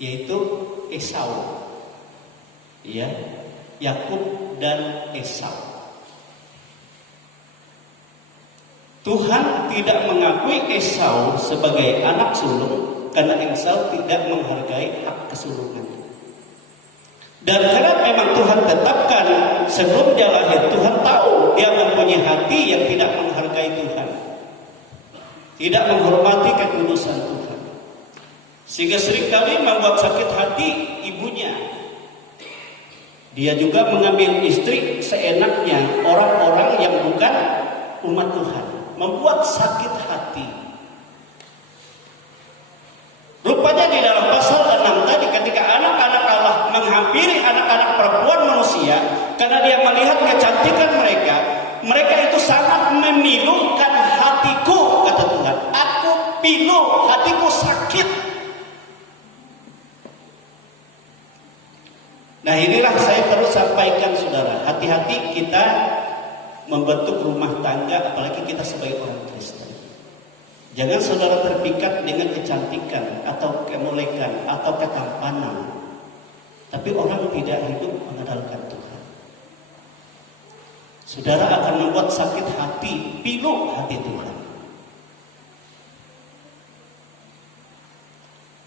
yaitu Esau. Ya, Yakub dan Esau. Tuhan tidak mengakui Esau sebagai anak sulung karena Esau tidak menghargai hak kesulungan. Dan karena memang Tuhan tetapkan sebelum dia lahir, Tuhan tahu dia mempunyai hati yang tidak menghargai Tuhan, tidak menghormati kekudusan Tuhan, sehingga seringkali membuat sakit hati ibunya. Dia juga mengambil istri seenaknya, orang-orang yang bukan umat Tuhan, membuat sakit hati. Rupanya di dalam pasal 6 tadi, ketika anak-anak Allah menghampiri anak-anak perempuan manusia, karena dia melihat kecantikan mereka, mereka itu sangat memilukan hatiku, kata Tuhan. Aku pilu, hatiku sakit. Nah inilah saya perlu sampaikan saudara, hati-hati kita membentuk rumah tangga, apalagi kita sebagai orang Kristen. Jangan saudara terpikat dengan kecantikan atau kemolekan atau ketampanan, tapi orang tidak hidup mengandalkan Tuhan. Saudara akan membuat sakit hati, pilu hati Tuhan.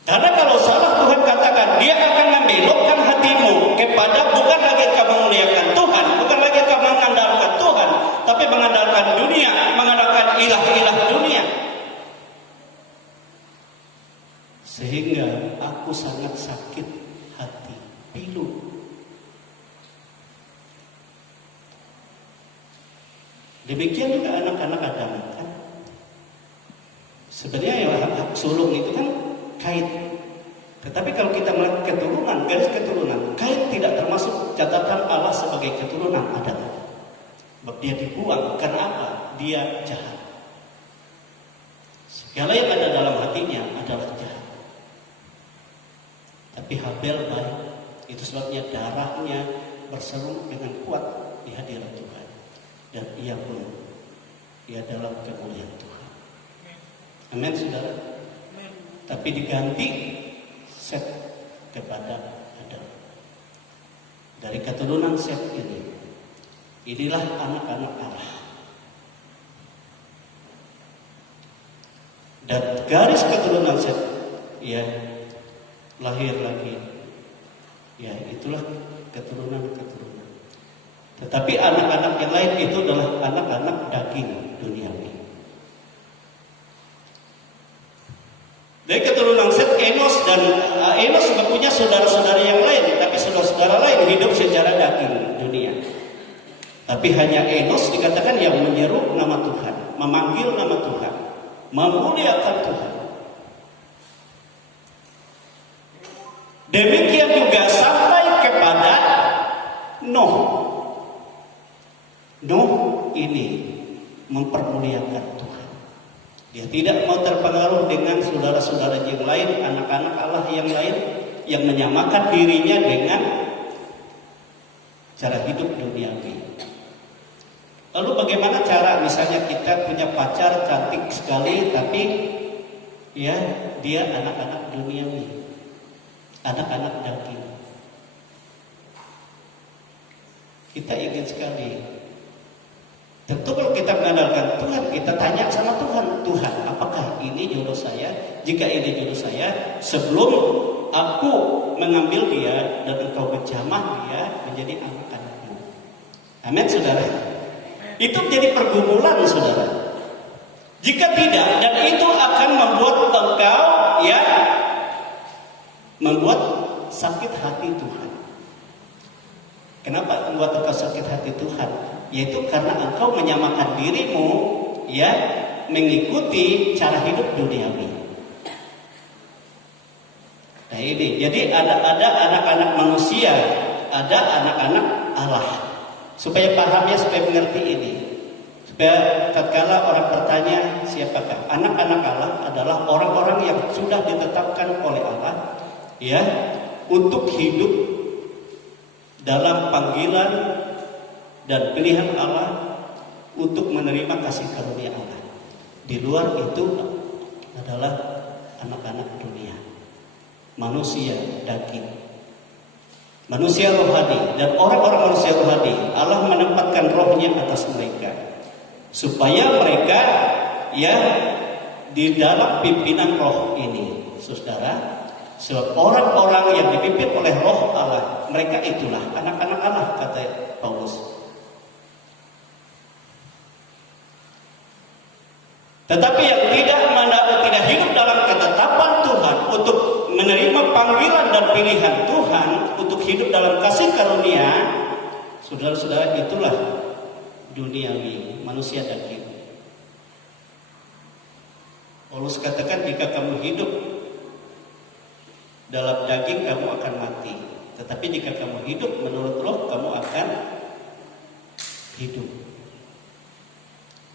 Karena kalau salah, Tuhan katakan dia akan membelokkan hatimu kepada bukan lagi kau memuliakan Tuhan, bukan lagi kau mengandalkan Tuhan, tapi mengandalkan dunia, mengandalkan ilah-ilah dunia. Sehingga aku sangat sakit hati, pilu. Demikian juga anak-anak Adam kan. Sebenarnya ya hak sulung itu kan kait. Tetapi kalau kita melihat keturunan, garis keturunan, kait tidak termasuk catatan Allah sebagai keturunan Adam. Sebab dia dibuang karena apa? Dia jahat. Segala yang ada dalam hatinya adalah jahat. Tapi Habel baik. Itu sebabnya darahnya berseru dengan kuat di hadirat Tuhan. Dan ia pun dalam kemuliaan Tuhan. Amin saudara. Tapi diganti Set kepada Adam. Dari keturunan Set ini, inilah anak-anak Allah. Dan garis keturunan Set lahir lagi. Ya, itulah keturunan-keturunan. Tetapi anak-anak yang lain itu adalah anak-anak daging duniawi. Dari keturunan Set, Enos dan Enos punya saudara-saudara yang lain, tapi saudara-saudara lain hidup secara daging dunia. Tapi hanya Enos dikatakan yang menyeru nama Tuhan, memanggil nama Tuhan, memuliakan Tuhan. Demikian juga sampai kepada Nuh. Nuh ini mempermuliakan Tuhan. Dia tidak mau terpengaruh dengan saudara-saudara yang lain, anak-anak Allah yang lain, yang menyamakan dirinya dengan cara hidup duniawi. Lalu bagaimana cara misalnya kita punya pacar cantik sekali, tapi dia anak-anak duniawi. anak-anak daging. Kita ingin sekali. Tentu kalau kita mengandalkan Tuhan, kita tanya sama Tuhan, Tuhan, apakah ini jodoh saya? Jika ini jodoh saya, sebelum aku mengambil dia dan engkau menjamah dia menjadi anak-anakmu. Amin, saudara. Itu menjadi pergumulan, saudara. Jika tidak, dan itu akan membuat engkau membuat sakit hati Tuhan. Kenapa membuat engkau sakit hati Tuhan? Yaitu karena engkau menyamakan dirimu mengikuti cara hidup duniawi. Nah ini, jadi ada anak-anak manusia, ada anak-anak Allah. Supaya paham ya, supaya mengerti ini. Supaya tatkala orang bertanya siapakah? Anak-anak Allah adalah orang-orang yang sudah ditetapkan oleh Allah untuk hidup dalam panggilan dan pilihan Allah untuk menerima kasih karunia Allah. Di luar itu adalah anak-anak dunia, manusia daging, manusia rohani. Dan orang-orang manusia rohani, Allah menempatkan rohnya atas mereka supaya mereka di dalam pimpinan roh ini, saudara. Sebab orang-orang yang dipimpin oleh roh Allah, mereka itulah anak-anak Allah, kata Paulus. Tetapi yang tidak hidup dalam ketetapan Tuhan untuk menerima panggilan dan pilihan Tuhan untuk hidup dalam kasih karunia, saudara-saudara, itulah duniawi, manusia daging. Paulus katakan, jika kamu hidup dalam daging, kamu akan mati. Tetapi jika kamu hidup menurut roh, kamu akan hidup.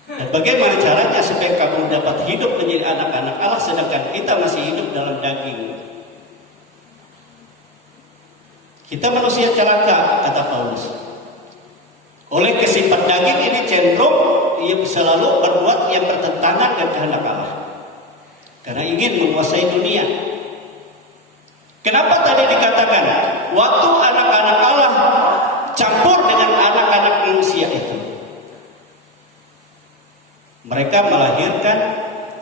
Dan bagaimana caranya supaya kamu dapat hidup menjadi anak-anak Allah sedangkan kita masih hidup dalam daging? Kita manusia celaka, kata Paulus. Oleh kesifat daging ini cenderung ia selalu berbuat yang bertentangan dengan kehendak Allah. Karena ingin menguasai dunia. Kenapa tadi dikatakan waktu anak-anak Allah campur dengan anak-anak manusia itu? Mereka melahirkan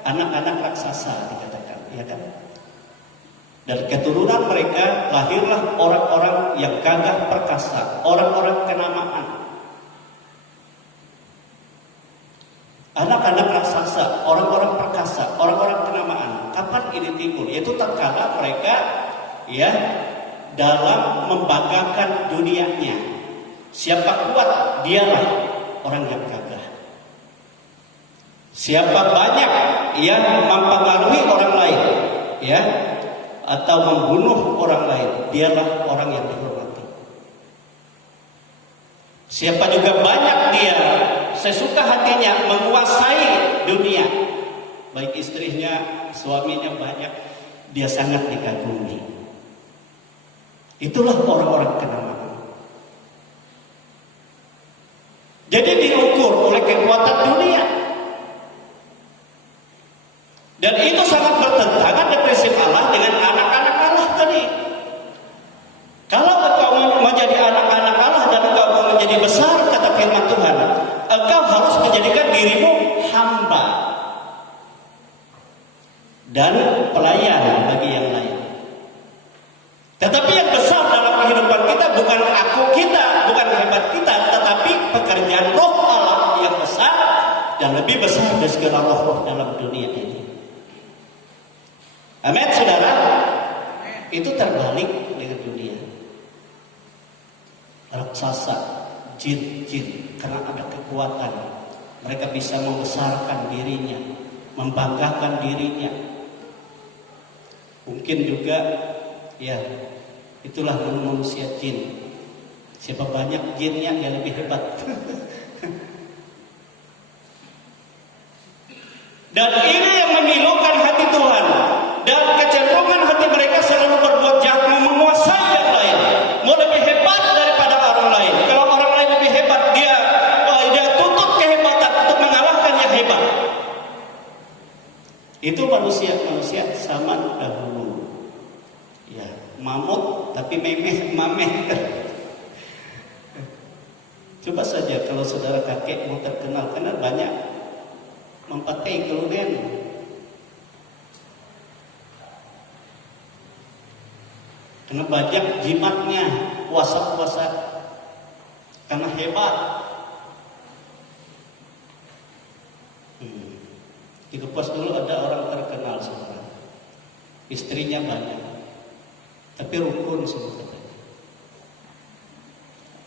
anak-anak raksasa, dikatakan, ya kan? Dari keturunan mereka lahirlah orang-orang yang gagah perkasa, orang-orang kenamaan. Anak-anak raksasa, orang-orang perkasa, orang-orang kenamaan. Kapan ini timbul? Yaitu tatkala mereka dalam membanggakan dunianya. Siapa kuat, dialah orang yang gagah. Siapa banyak yang mempengaruhi orang lain, atau membunuh orang lain, dialah orang yang dihormati. Siapa juga banyak dia sesuka hatinya menguasai dunia, baik istrinya, suaminya banyak, dia sangat dikagumi. Itulah orang-orang kenamaan. Jadi diukur oleh kekuatan dunia. Dan itu sangat bertentangan dengan prinsip Allah dengan anak-anak Allah tadi. Kalau engkau mau menjadi anak-anak Allah dan engkau mau menjadi besar, kata firman Tuhan, engkau harus menjadikan dirimu hamba dan pelayan bagi yang lain. Tetapi yang besar dalam kehidupan kita bukan bukan hebat kita, tetapi pekerjaan roh Allah yang besar dan lebih besar dari segala roh-roh dalam dunia ini. Amin, saudara. Itu terbalik dengan dunia. Raksasa, jin, karena ada kekuatan, mereka bisa membesarkan dirinya, membanggakan dirinya. Mungkin juga, itulah manusia jin. Siapa banyak jinnya, dia lebih hebat. Dan ini yang memilukan hati Tuhan. Dan kecenderungan hati mereka selalu berbuat jahat, menguasai yang lain, mau lebih hebat daripada orang lain. Kalau orang lain lebih hebat, dia tuntut kehebatan untuk mengalahkan yang hebat. Itu manusia zaman dahulu. mamut tapi mameh. Coba saja kalau saudara kakek mau terkenal, karena banyak mempakai keluhan. Karena banyak jimatnya, puasa-puasa, karena hebat. Di Kepuas dulu ada orang terkenal seorang, istrinya banyak, tapi rukun semua.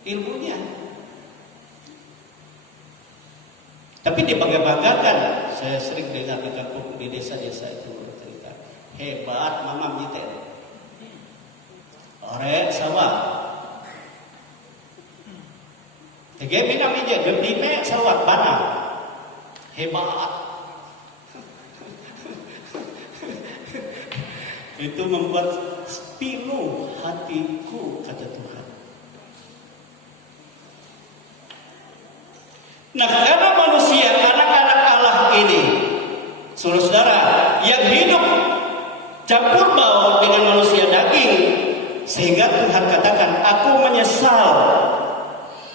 Ilmunya, tapi dibangga-banggakan. Saya sering dengar di kampung, di desa-desa itu cerita, hebat mamam gitu. Orek sawah, tegemi namanya gemdime sawah panah, hebat. Itu membuat pilu hatiku, kata Tuhan. Nah, karena manusia, anak-anak Allah ini, saudara-saudara, yang hidup campur baur dengan manusia daging, sehingga Tuhan katakan, aku menyesal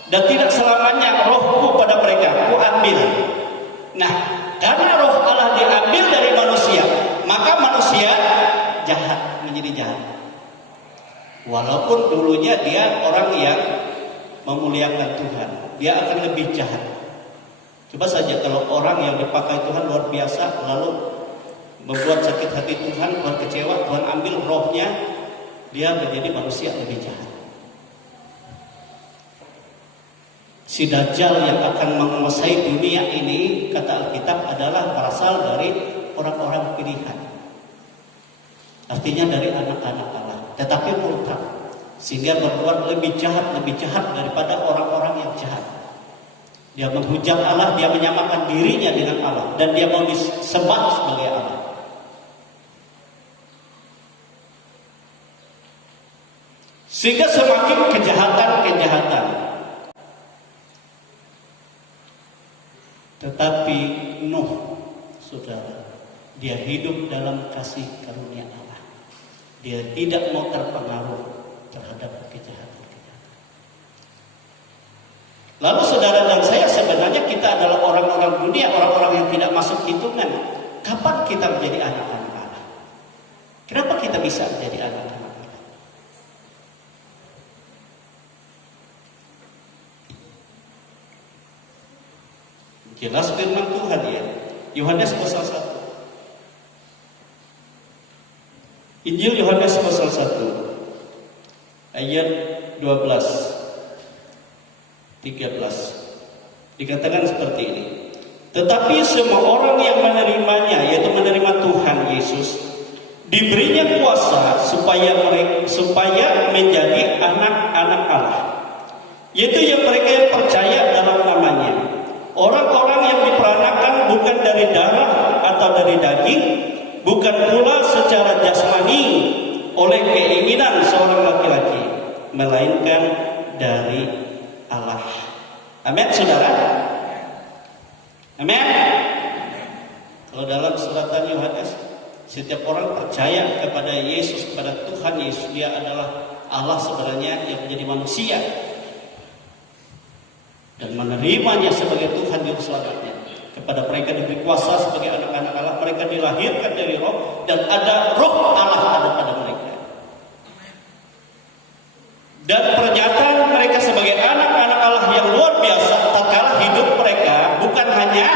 dan tidak selamanya rohku pada mereka, aku ambil. Nah, karena roh Allah diambil dari manusia, maka manusia jahat, menjadi jahat. Walaupun dulunya dia orang yang memuliakan Tuhan, dia akan lebih jahat. Coba saja kalau orang yang dipakai Tuhan luar biasa, lalu membuat sakit hati Tuhan, Tuhan kecewa, Tuhan ambil rohnya, dia menjadi manusia lebih jahat. Si Dajjal yang akan menguasai dunia ini, kata Alkitab, adalah berasal dari orang-orang pilihan. Artinya dari anak-anak Allah, tetapi murtad, sehingga berbuat lebih jahat daripada orang-orang yang jahat. Dia menghujat Allah, dia menyamakan dirinya dengan Allah, dan dia mau disembah sebagai Allah. Sehingga semakin kejahatan. Tetapi Nuh, saudara, dia hidup dalam kasih karunia Allah. Dia tidak mau terpengaruh terhadap kejahatan. Lalu saudara dan saya, sebenarnya kita adalah orang-orang dunia, orang-orang yang tidak masuk hitungan. Kapan kita menjadi anak-anak Allah? Kenapa kita bisa menjadi anak-anak Allah? Jelas firman Tuhan ya. Yohanes pasal 1. Injil Yohanes pasal 1 ayat 12 13 dikatakan seperti ini. Tetapi semua orang yang menerimanya, yaitu menerima Tuhan Yesus, diberinya kuasa supaya menjadi anak-anak Allah, yaitu yang mereka yang percaya dalam namanya. Orang-orang yang diperanakan bukan dari darah atau dari daging, bukan pula secara jasmani oleh keinginan seorang laki-laki, melainkan dari Allah. Amin, saudara. Amin. Kalau dalam suratan Yohanes, setiap orang percaya kepada Yesus, kepada Tuhan Yesus, dia adalah Allah sebenarnya yang menjadi manusia dan menerimanya sebagai Tuhan yang selamatnya. Kepada mereka diberi kuasa sebagai anak-anak Allah, mereka dilahirkan dari roh, dan ada roh Allah ada pada mereka. Dan pernyataan mereka sebagai anak-anak Allah yang luar biasa, tatkala hidup mereka bukan hanya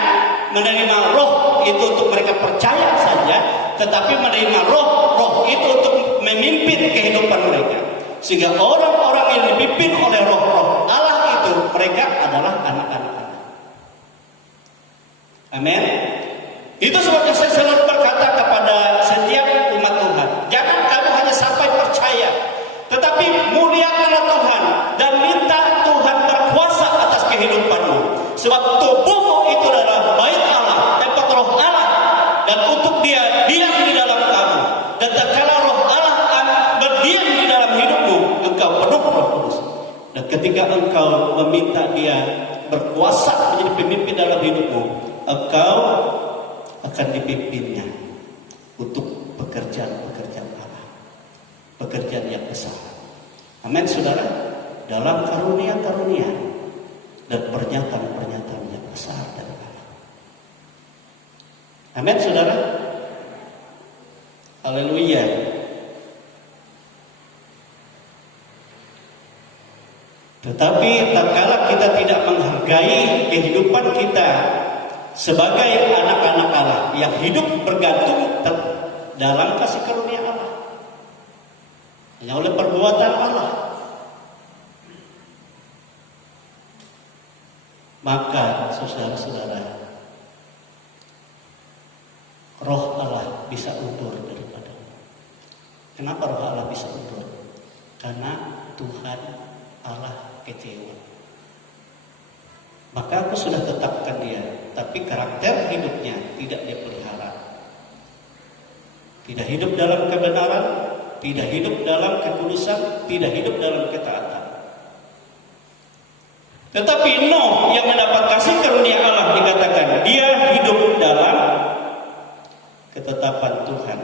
menerima roh itu untuk mereka percaya saja, tetapi menerima roh itu untuk memimpin kehidupan mereka. Sehingga orang-orang yang dipimpin oleh roh Allah itu, mereka adalah anak-anak Allah. Amin. Itu sebabnya saya selalu berkata kepada setiap umat Tuhan, jangan kamu hanya sampai percaya, tetapi muliakanlah Tuhan dan minta Tuhan berkuasa atas kehidupanmu. Sebab tubuhmu itu adalah bait Allah, tempat roh Allah, dan untuk dia diam di dalam kamu. Dan tatkala roh Allah berdiam di dalam hidupmu, engkau penuh Roh Kudus. Dan ketika engkau meminta dia berkuasa menjadi pemimpin dalam hidupmu, engkau akan dipimpinnya untuk pekerjaan Allah, pekerjaan kerajaan yang besar. Amin, saudara. Dalam karunia-karunia dan pernyataan-pernyataan yang besar dari Allah. Amin, saudara. Haleluya. Tetapi tatkala kita tidak menghargai kehidupan kita sebagai anak-anak Allah yang hidup bergantung dalam kasih karunia Allah, hanya oleh perbuatan Allah, maka saudara-saudara, roh Allah bisa undur daripada. Kenapa roh Allah bisa undur? Karena Tuhan Allah kecewa. Maka aku sudah tetapkan dia, tapi karakter hidupnya tidak dia pelihara. Tidak hidup dalam kebenaran, tidak hidup dalam kekudusan, tidak hidup dalam ketaatan. Tetapi Nuh yang mendapat kasih karunia Allah dikatakan dia hidup dalam ketetapan Tuhan.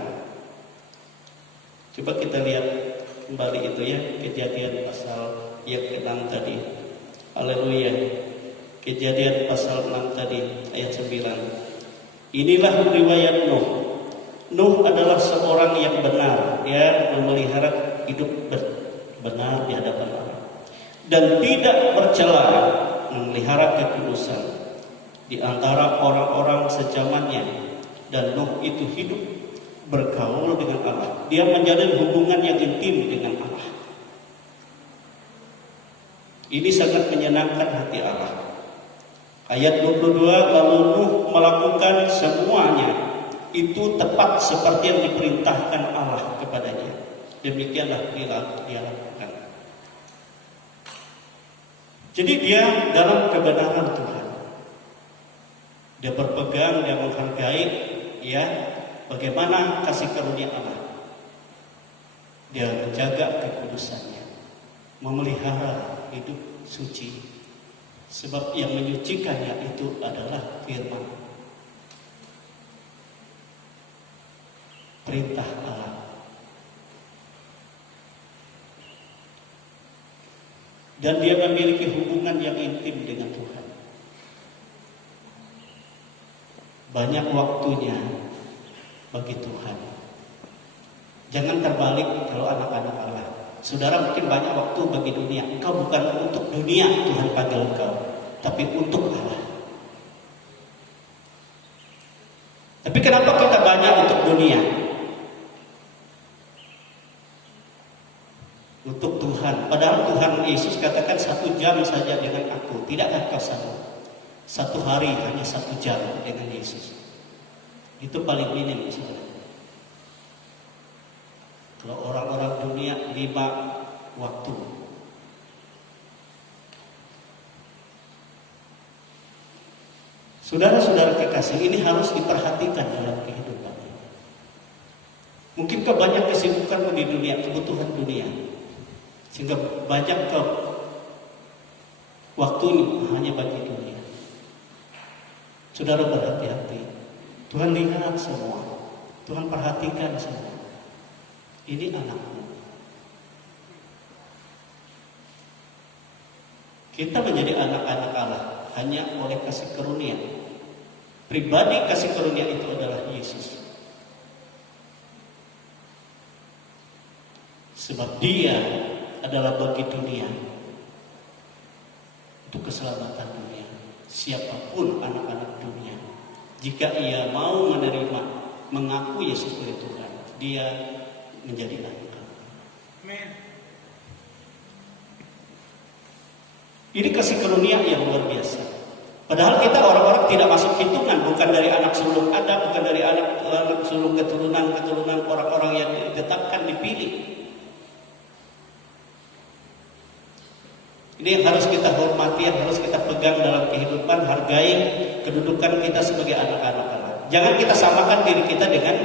Coba kita lihat kembali itu ya, Kejadian pasal yang ke-6 tadi. Haleluya. Kejadian pasal 6 tadi ayat 9. Inilah riwayat Nuh. Nuh adalah seorang yang benar, dia memelihara hidup benar di hadapan Allah dan tidak bercela, memelihara kekudusan di antara orang-orang sezamannya. Dan Nuh itu hidup bergaul dengan Allah. Dia menjalin hubungan yang intim dengan Allah. Ini sangat menyenangkan hati Allah. Ayat 22, lalu Nuh melakukan semuanya itu tepat seperti yang diperintahkan Allah kepadanya. Demikianlah dia lakukan. Jadi dia dalam kebenaran Tuhan. Dia berpegang, dia menghargai ya bagaimana kasih karunia Allah. Dia menjaga kekudusannya, memelihara hidup suci. Sebab yang menyucikannya itu adalah firman, perintah Allah. Dan dia memiliki hubungan yang intim dengan Tuhan. Banyak waktunya bagi Tuhan. Jangan terbalik kalau anak-anak Allah. Saudara mungkin banyak waktu bagi dunia. Engkau bukan untuk dunia Tuhan panggil engkau, tapi untuk Allah. Tapi kenapa kita banyak untuk dunia? Untuk Tuhan. Padahal Tuhan Yesus katakan 1 jam saja dengan aku. Tidakkah kau sanggup 1 hari hanya 1 jam dengan Yesus? Itu paling minim, saudara. Kalau orang-orang dunia 5 waktu. Saudara-saudara kekasih, ini harus diperhatikan dalam kehidupan. Mungkin banyak kesibukan di dunia, kebutuhan dunia, sehingga banyak waktu ini hanya bagi dunia. Saudara berhati-hati. Tuhan lihat semua. Tuhan perhatikan semua. Ini anakmu. Kita menjadi anak-anak Allah hanya oleh kasih karunia. Pribadi kasih karunia itu adalah Yesus. Sebab dia adalah bagi dunia, untuk keselamatan dunia. Siapapun anak-anak dunia, jika ia mau menerima, mengaku Yesus sebagai Tuhan, dia menjadi anak. Amin. Ini kasih karunia yang luar biasa. Padahal kita orang-orang tidak masuk hitungan, bukan dari anak sulung Adam, bukan dari anak sulung keturunan orang-orang yang ditetapkan dipilih. Ini yang harus kita hormati, yang harus kita pegang dalam kehidupan, hargai kedudukan kita sebagai anak-anak Allah. Jangan kita samakan diri kita dengan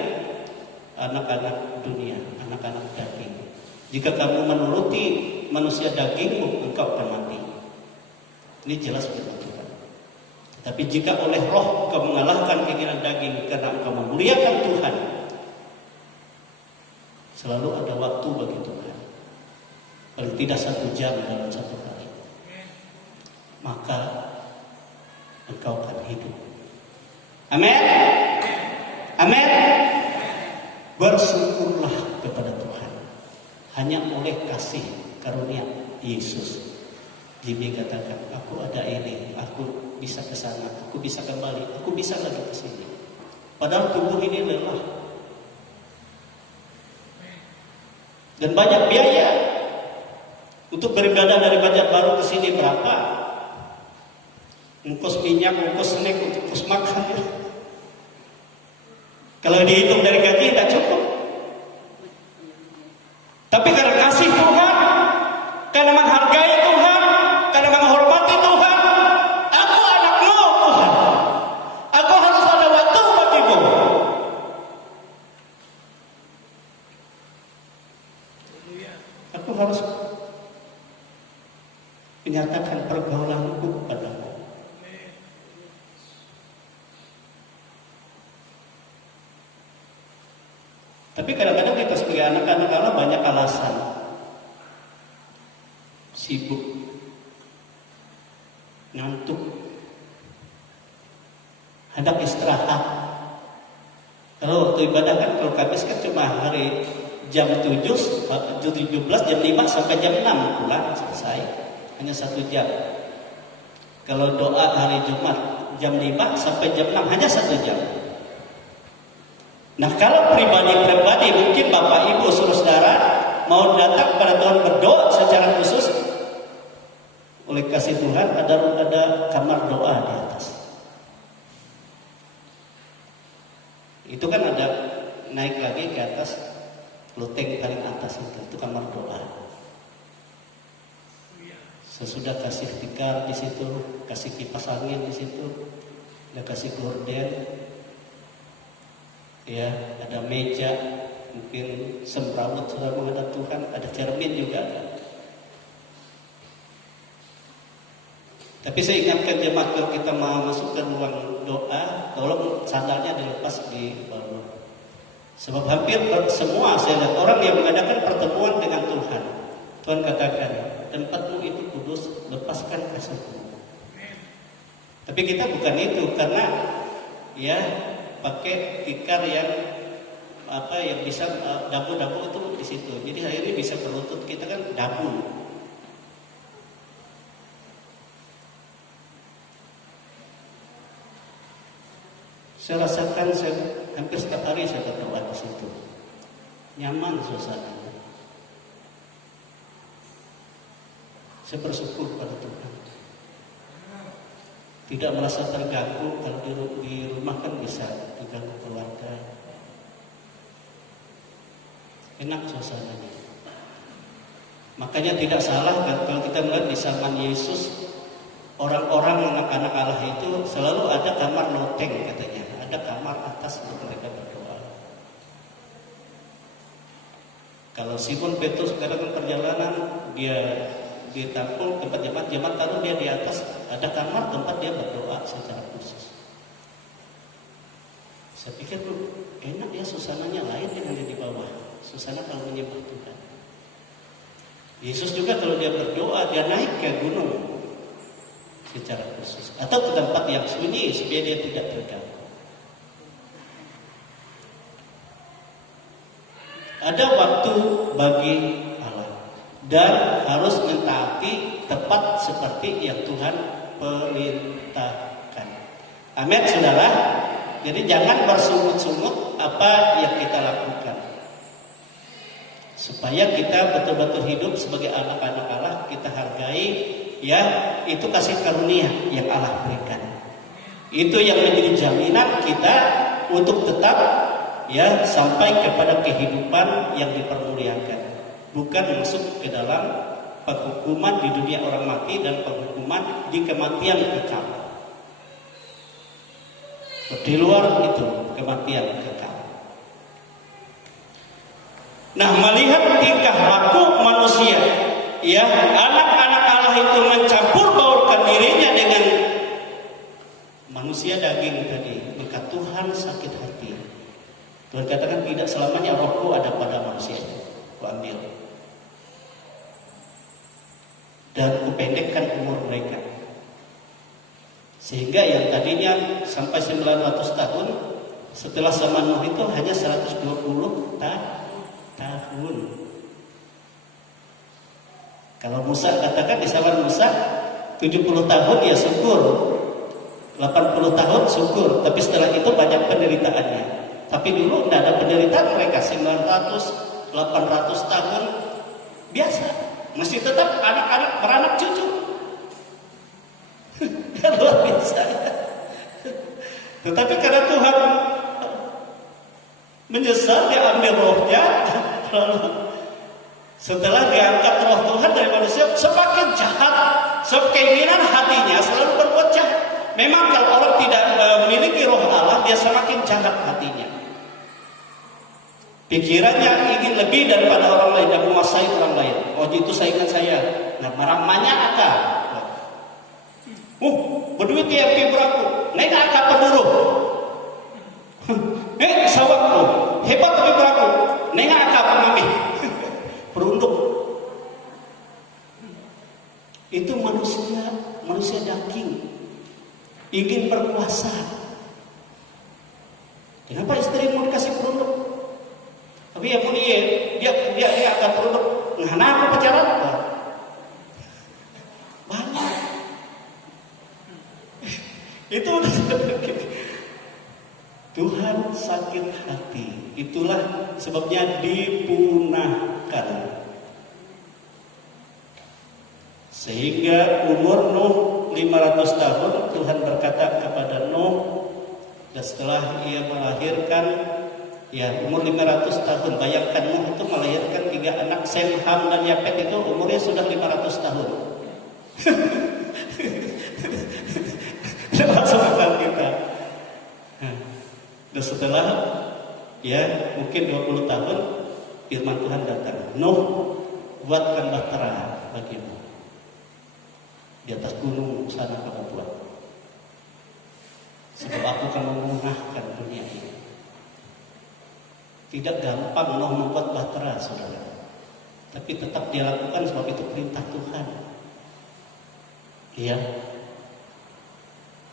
anak-anak dunia, anak-anak daging. Jika kamu menuruti manusia dagingmu, engkau akan mati. Ini jelas firman Tuhan. Tapi jika oleh roh engkau mengalahkan keinginan daging karena engkau memuliakan Tuhan, selalu ada waktu bagi Tuhan. paling tidak 1 jam dalam 1 hari, maka engkau akan hidup. Amin. Amin. Bersyukurlah kepada Tuhan. Hanya oleh kasih karunia Yesus, Jimmy katakan, aku ada ini, aku bisa ke sana, aku bisa kembali, aku bisa lagi ke sini. Padahal tubuh ini lelah. Dan banyak biaya. Untuk beribadah dari Banjarbaru ke sini berapa? Ongkos minyak, ongkos snack, ongkos makan. Kalau dihitung dari gaji tidak cukup. Tapi karena kasih Tuhan, karena menghargai Tuhan, karena menghormati Tuhan, aku anakmu Tuhan. Aku harus ada waktu bagimu. Aku harus menyatakan pergaulanku kepadamu. Tapi kadang-kadang kita sebagai anak-anak Allah banyak alasan. Sibuk, ngantuk, hendak istirahat. Kalau waktu ibadah kan, kalau Kamis kan cuma hari jam 17, jam 5 sampai jam 6 pulang selesai. Hanya 1 jam. Kalau doa hari Jumat jam 5 sampai jam 6 hanya 1 jam. Nah, kalau pribadi mungkin Bapak Ibu saudara mau datang pada Tuhan berdoa secara khusus, oleh kasih Tuhan ada kamar doa di atas. Itu kan ada naik lagi ke atas, loteng paling atas itu kamar doa. Sesudah kasih tikar di situ, kasih kipas angin di situ, ada kasih gorden, ya ada meja, mungkin semrawut sudah menghadap Tuhan, ada cermin juga. Tapi saya ingatkan jemaat, kalau kita mau masuk ke ruang doa, tolong sandalnya dilepas di bawah. Sebab hampir semua saya lihat orang yang mengadakan pertemuan dengan Tuhan, Tuhan katakan, tempatmu itu kudus, lepaskan kasihmu. Tapi kita bukan itu, karena ya pakai tikar yang yang bisa dabu-dabu itu di situ. Jadi hari ini bisa berlutut kita kan dabu. Saya rasakan hampir setiap hari saya berdoa di situ. Nyaman suasananya. Saya bersyukur pada Tuhan. Tidak merasa terganggu. Kalau di rumah kan bisa diganggu keluarga. Enak suasananya. Makanya tidak salah kan kalau kita melihat di zaman Yesus, orang-orang anak-anak Allah itu selalu ada kamar loteng katanya. Ada kamar atas untuk mereka berdoa. Kalau Simon Petrus sekarang perjalanan, dia ditampung tempat jemaat taruh dia di atas, ada kamar tempat dia berdoa secara khusus. Saya pikir enak ya, suasananya lain dengan di bawah. Suasana kalau menyembah Tuhan. Yesus juga kalau dia berdoa, dia naik ke gunung secara khusus atau ke tempat yang sunyi supaya dia tidak terganggu. Ada waktu bagi Allah dan harus mentaati tepat seperti yang Tuhan perintahkan. Amin, saudara. Jadi jangan bersungut-sungut apa yang kita lakukan. Supaya kita betul-betul hidup sebagai anak-anak Allah, kita hargai ya, itu kasih karunia yang Allah berikan. Itu yang menjadi jaminan kita untuk tetap ya sampai kepada kehidupan yang dipermuliakan, bukan masuk ke dalam penghukuman di dunia orang mati dan penghukuman di kematian kekal. Di luar itu kematian kekal. Nah, melihat tingkah laku manusia, ya anak-anak Allah itu mencampur baurkan dirinya dengan manusia daging tadi, maka Tuhan sakit hati. Tuhan katakan tidak selamanya rohku ada pada manusia. Ku ambil. dan kupendekkan umur mereka. Sehingga yang tadinya sampai 900 tahun, setelah zaman Nuh itu hanya 120 tahun. Kalau Musa katakan di zaman Musa 70 tahun ya syukur, 80 tahun syukur, tapi setelah itu banyak penderitaannya. Tapi dulu tidak ada penderitaan mereka, 900, 800 tahun biasa, masih tetap anak-anak beranak cucu. Luar biasa. Tetapi karena Tuhan menyesal, dia ambil rohnya, lalu setelah diangkat roh Tuhan dari manusia, semakin jahat, keinginan hatinya selalu berbuat jahat. Memang kalau orang tidak memiliki roh Allah, dia semakin jahat hatinya. Pikirannya ingin lebih daripada orang lain dan menguasai orang lain. Oh itu saingan saya. Nah maramanya akak. Berduit yang piberaku. Neng akak penduru. Sawak lo. Hebat tapi beraku. Neng akak pengambil. Perunduk. Itu manusia daging. Ingin berkuasa. Kenapa istrimu dikasih perunduk? Tapi ya pun dia akan perunduk. Ngana aku pacaran? Banyak. Itu udah Tuhan sakit hati. Itulah sebabnya dipunahkan. Sehingga umur Nuh 500 tahun Tuhan berkata kepada Nuh, dan setelah ia melahirkan, ya umur 500 tahun, bayangkan Nuh itu melahirkan 3 anak, Sem, Ham dan Yafet, itu umurnya sudah 500 tahun. Masuk akal kita. Dan setelah ya mungkin 20 tahun firman Tuhan datang, Nuh, buatkan bahtera bagimu. Di atas gunung sana kamu buat. Sebab aku akan memunahkan dunia ini. Tidak gampang Nuh membuat bahtera, saudara. Tapi tetap dia lakukan sebab itu perintah Tuhan. Iya.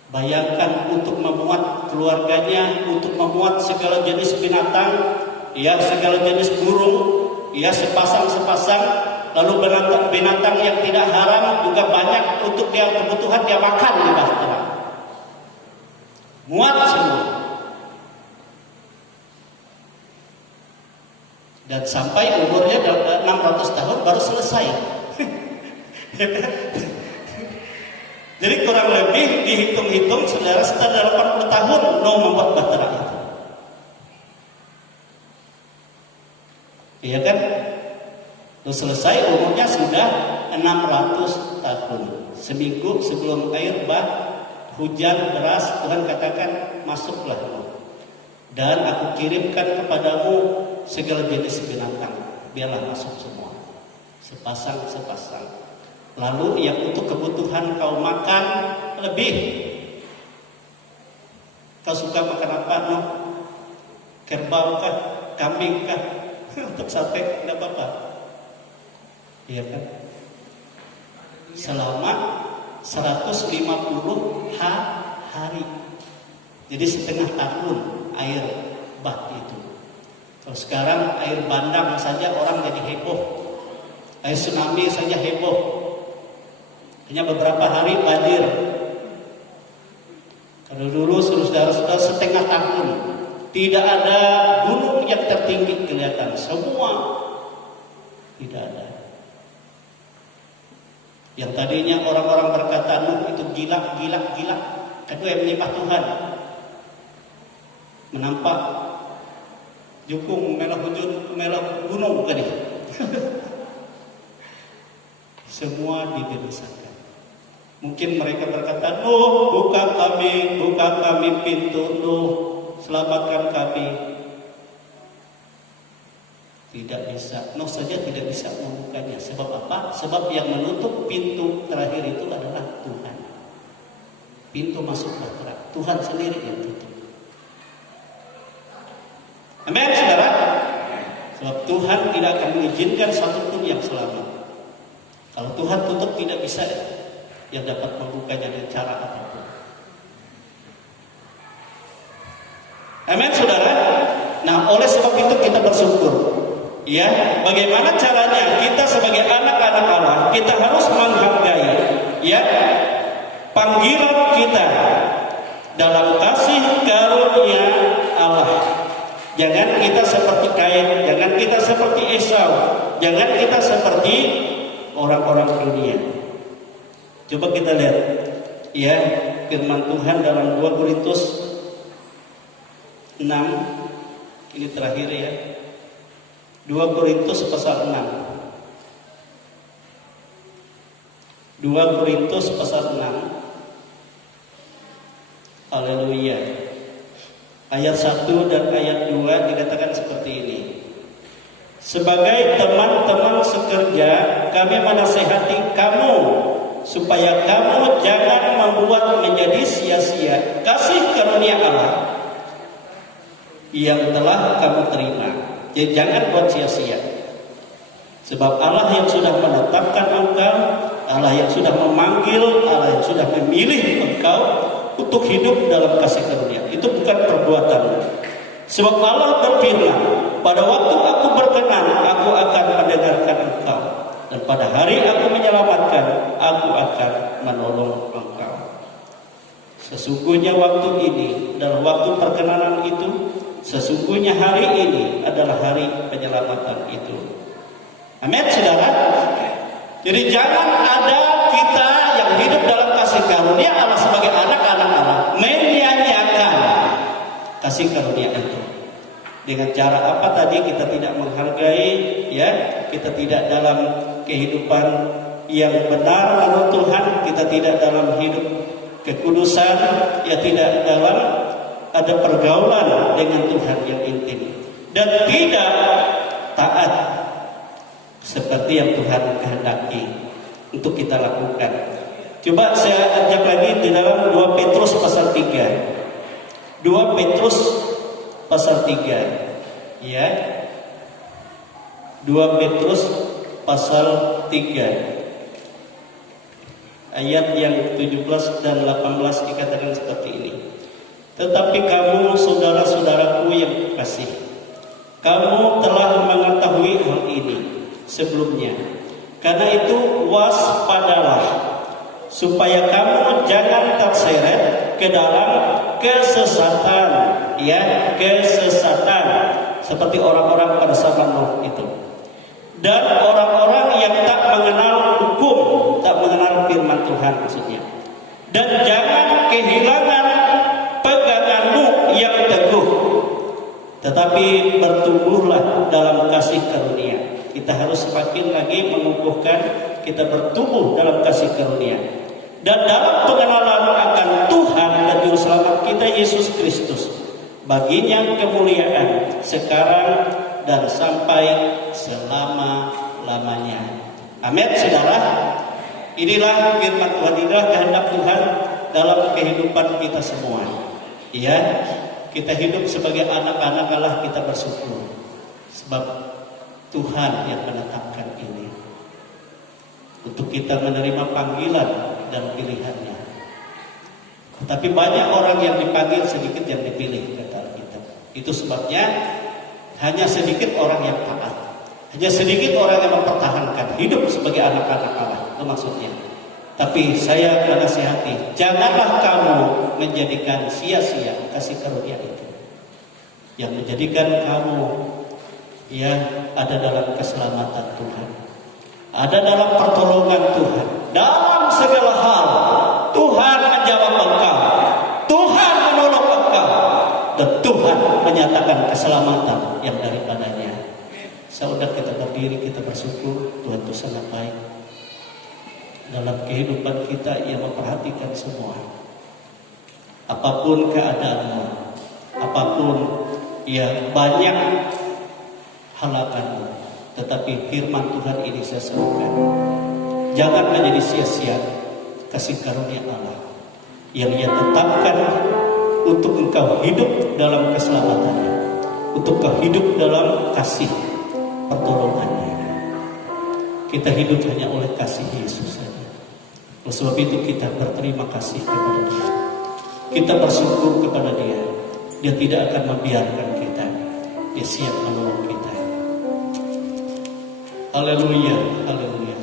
Bayangkan untuk memuat keluarganya, untuk memuat segala jenis binatang, ya segala jenis burung, ya sepasang-sepasang. Lalu binatang yang tidak haram juga banyak untuk dia kebutuhan dia makan di bahtera. Muat semua. Dan sampai umurnya 600 tahun baru selesai. Jadi kurang lebih dihitung-hitung saudara setelah 80 tahun Nuh membuat bahtera itu. Iya kan? Terus selesai umurnya sudah 600 tahun. Seminggu sebelum air hujan deras, Tuhan katakan masuklah dan aku kirimkan kepadamu segala jenis binatang, biarlah masuk semua, sepasang-sepasang. Lalu yang untuk kebutuhan kau makan lebih. Kau suka makan apa? No? Kerbau kah? Kambing kah? Untuk sate tidak apa-apa. Iya kan? Selama 150 hari. Jadi setengah tahun air bah itu. Kalau sekarang air bandang saja orang jadi heboh. Air tsunami saja heboh. Hanya beberapa hari banjir. Kalau dulu saudara-saudara setengah tahun tidak ada gunung yang tertinggi kelihatan, semua tidak ada. Yang tadinya orang-orang berkata Nuh itu gila. Kedua yang menyembah Tuhan. Menampak jukung melah gunung tadi. Semua dibinasakan. Mungkin mereka berkata, Nuh, buka kami pintu, Nuh, selamatkan kami. Tidak bisa, Nuh saja tidak bisa membukanya. Sebab apa? Sebab yang menutup pintu terakhir itu adalah Tuhan. Pintu masuk bahtera, Tuhan sendiri yang tutup. Amin, saudara. Sebab Tuhan tidak akan mengizinkan satu pun yang selamat. Kalau Tuhan tutup, tidak bisa yang dapat membukanya dengan cara apapun. Amin, saudara. Nah, oleh sebab itu kita bersyukur. Ya, bagaimana caranya kita sebagai anak-anak Allah, kita harus menghargai ya panggilan kita dalam kasih karunia Allah. Jangan kita seperti Kain, jangan kita seperti Esau, jangan kita seperti orang-orang dunia. Coba kita lihat ya firman Tuhan dalam 2 Korintus 6, ini terakhir ya. 2 Korintus pasal 6. 2 Korintus pasal 6. Haleluya. Ayat 1 dan ayat 2 dikatakan seperti ini. Sebagai teman-teman sekerja, kami menasihati kamu supaya kamu jangan membuat menjadi sia-sia kasih karunia Allah yang telah kamu terima. Jadi jangan buat sia-sia. Sebab Allah yang sudah menetapkan engkau, Allah yang sudah memanggil, Allah yang sudah memilih engkau untuk hidup dalam kasih karunia. Itu bukan perbuatanmu. Sebab Allah berfirman, pada waktu aku berkenan, aku akan mendengarkan engkau. Dan pada hari aku menyelamatkan, aku akan menolong engkau. Sesungguhnya waktu ini adalah waktu perkenanan itu. Sesungguhnya hari ini adalah hari penyelamatan itu. Amin, saudara. Jadi jangan ada kita yang hidup dalam kasih karunia Allah sebagai anak-anak Allah menyanyiakan kasih karunia itu. Dengan cara apa tadi? Kita tidak menghargai, ya, kita tidak dalam kehidupan yang benar menurut Tuhan, kita tidak dalam hidup kekudusan, ya, tidak dalam ada pergaulan dengan Tuhan yang intim, dan tidak taat seperti yang Tuhan kehendaki untuk kita lakukan. Coba saya ajak lagi di dalam 2 Petrus pasal 3. 2 Petrus pasal 3. Ya. 2 Petrus pasal 3. Ayat yang 17 dan 18 dikatakan seperti ini. Tetapi kamu saudara-saudaraku yang kekasih, kamu telah mengetahui hal ini sebelumnya. Karena itu waspadalah, supaya kamu jangan terseret ke dalam kesesatan, ya, kesesatan seperti orang-orang pada zaman Nuh itu. Dan orang-orang yang tak mengenal hukum, tak mengenal firman Tuhan maksudnya. Dan jangan kehilangan peganganmu yang teguh, tetapi bertumbuhlah dalam kasih karunia. Kita harus semakin lagi mengukuhkan kita bertumbuh dalam kasih karunia dan dalam pengenalan akan Tuhan dan Juru Selamat kita Yesus Kristus. Baginya kemuliaan sekarang dan sampai selama-lamanya. Amin, saudara. Inilah firman Tuhan, inilah kehendak Tuhan dalam kehidupan kita semua. Ya, kita hidup sebagai anak-anak Allah, kita bersyukur sebab Tuhan yang menetapkan ini untuk kita menerima panggilan dan pilihannya. Tapi banyak orang yang dipanggil, sedikit yang dipilih, kata kita. Itu sebabnya hanya sedikit orang yang taat, hanya sedikit orang yang mempertahankan hidup sebagai anak-anak Allah. Itu maksudnya. Tapi saya menasihati, janganlah kamu menjadikan sia-sia kasih karunia itu, yang menjadikan kamu, ya, ada dalam keselamatan Tuhan, ada dalam pertolongan Tuhan, dalam segala hal Tuhan menjawab engkau, Tuhan menolong engkau, dan Tuhan menyatakan keselamatan yang daripadanya. Saudara, kita berdiri, kita bersyukur. Tuhan itu sangat baik. Dalam kehidupan kita Ia memperhatikan semua. Apapun keadaanmu, apapun ya banyak halanganmu, tetapi firman Tuhan ini saya serukan, jangan menjadi sia-sia kasih karunia Allah yang Ia tetapkan untuk engkau hidup dalam keselamatannya, untuk engkau hidup dalam kasih pertolongannya. Kita hidup hanya oleh kasih Yesus saja. Oleh sebab itu kita berterima kasih kepada Dia. Kita bersyukur kepada Dia. Dia tidak akan membiarkan kita. Dia siap menolong kita. Haleluya, haleluya.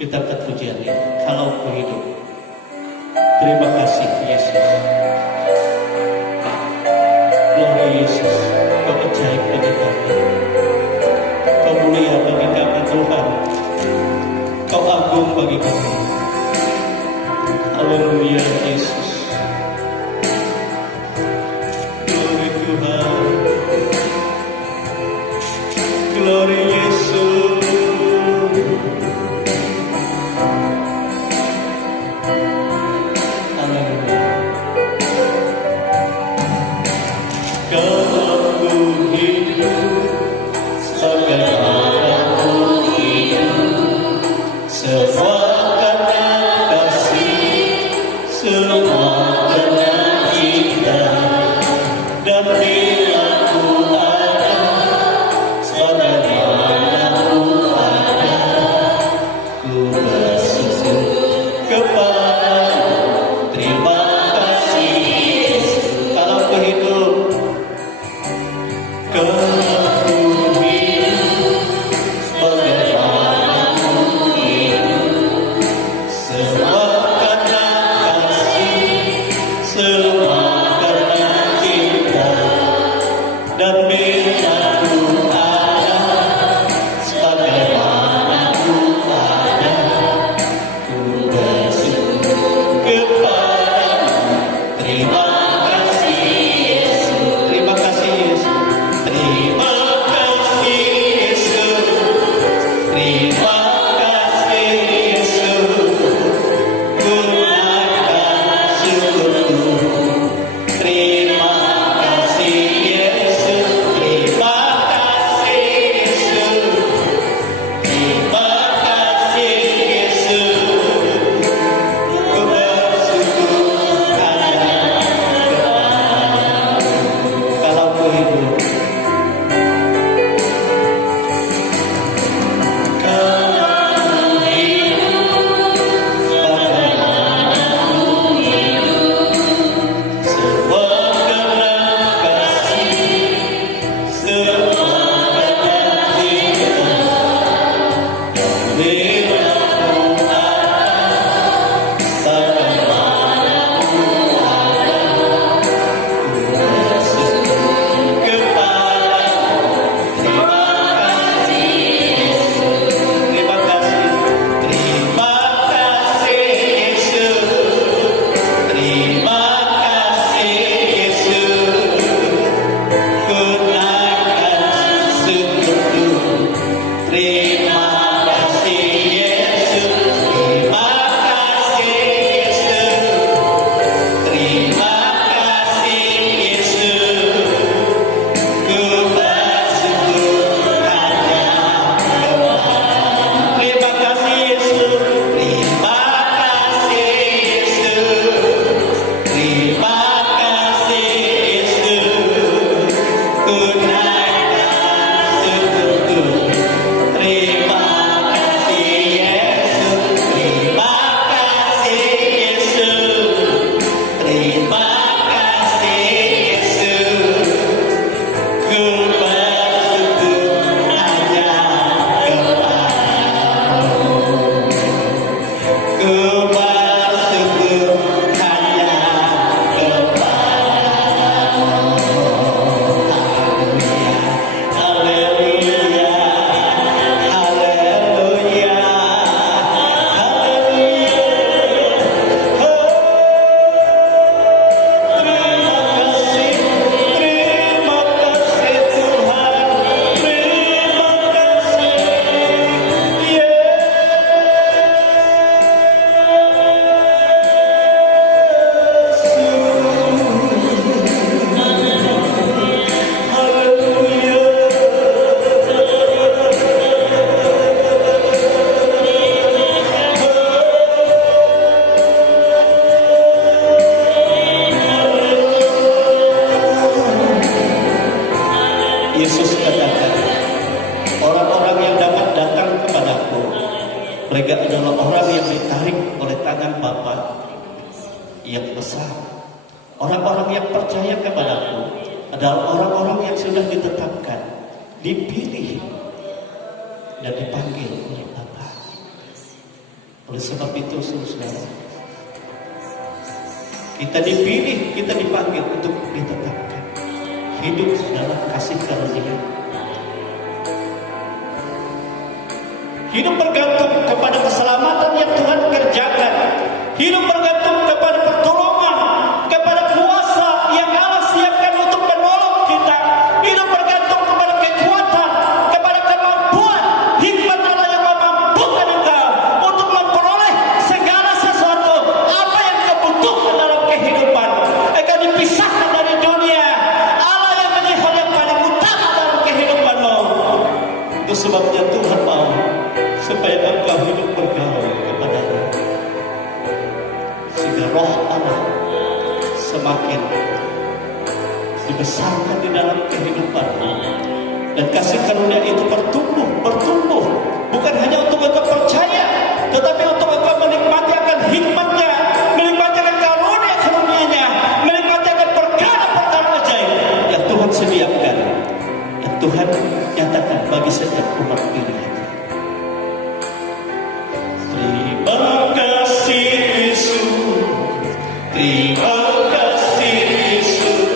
Kita angkat pujiannya. Kalau ku hidup. Terima kasih Yesus. Glory Yesus. Kau ajaib bagi kami. Kau mulia bagi kami Tuhan. Kau agung bagi kami. Haleluya Yesus. Glory Tuhan. Glory Yesus. Haleluya. Kalau ku hidup sebagaimana ku hidup, semua karena kasih, semua karena cinta, dan bila ku ada sebagaimana ku ada, ku bersyukur kepadamu. Terima kasih Yesus. Kalau ku hidup, kalau ku hidup sebagaimana ku hidup, semua karena kasih, semua karena cinta, dan bila ku ada sebagaimana ku ada, ku bersyukur kepadamu. Terima kasih Yesus. Terima kasih Yesus. Terima kasih Yesus. Terima kasih Yesus. Ku naikkan syukurku. Terima kasih Yesus. Terima kasih Yesus. Terima kasih Yesus. Ku bersyukur hanya kepadamu. Kalau ku hidup, kalau ku hidup sebagaimana ku hidup, semua karena kasih, semua karena cinta, bila ku ada sebagaimana ku ada, ku bersyukur kepadamu. Terima kasih Yesus. Terima kasih. Terima kasih Yesus. Terima kasih Yesus. Ku naikkan syukurku. Terima kasih Yesus. Terima kasih Yesus. Terima kasih Yesus. Ku bersyukur hanya kepadamu. Terima kasih Yesus. Terima kasih Yesus. Terima kasih Yesus. Ku naikkan syukurku. Terima kasih Yesus. Terima kasih Yesus. Terima kasih Yesus. Ku bersyukur hanya kepadamu. Ku bersyukur hanya kepadamu. Haleluya. Haleluya. Haleluya. Terima kasih. Terima kasih Tuhan. Terima kasih Yesus katakan, orang-orang yang dapat datang kepadaku, Mereka adalah orang yang ditarik oleh tangan Bapa yang besar. Orang-orang yang percaya kepadaku adalah orang-orang yang sudah ditetapkan, dipilih, dan dipanggil oleh Bapa. Oleh sebab itu, saudara, kita dipilih, kita dipanggil untuk ditetapkan hidup dalam kasih karunia. Hidup bergantung kepada keselamatan yang Tuhan kerjakan. Hidup bergantung kepada pertolongan, kepada kuasa yang Allah siapkan untuk menolong kita. Hidup bergantung kepada kekuatan, kepada kemampuan, hikmat Allah yang memampukan engkau untuk memperoleh segala sesuatu apa yang kau butuhkan dalam kehidupan. Engkau dipisahkan dari dunia. Allah yang menjadi hal yang paling utama dalam kehidupanmu. Itu sebabnya Tuhan mau supaya engkau hidup bergaul kepada-Nya, sehingga roh Allah semakin dibesarkan di dalam kehidupanmu, dan kasih karunia itu bertumbuh, bukan hanya untuk engkau percaya, tetapi untuk engkau menikmati akan hikmat-Nya, menikmati akan karunia-karunia-Nya, menikmati akan perkara-perkara ajaib yang Tuhan sediakan, yang Tuhan nyatakan bagi setiap umat pilihan. Terima kasih Yesus, terima kasih Yesus,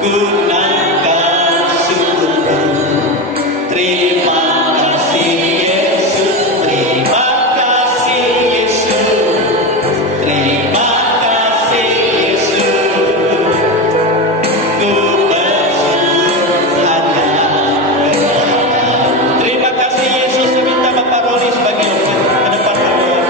ku naikkan syukurku. Terima kasih Yesus, terima kasih Yesus, terima kasih Yesus, ku bersyukur hanya kepada-Nya. Terima kasih Yesus. Minta Bapak Roli sebagai ke depan berdoa.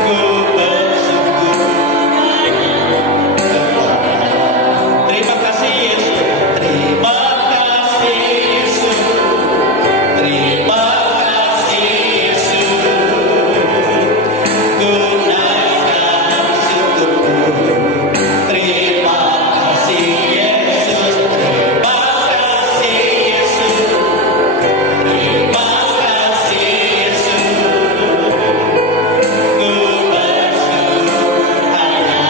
Ku bersyukur. Terima kasih Yesus. Terima kasih Yesus. Terima kasih Yesus. Ku naikkan syukurku. Terima kasih Yesus. Terima kasih Yesus. Terima kasih Yesus. Ku bersyukur hanya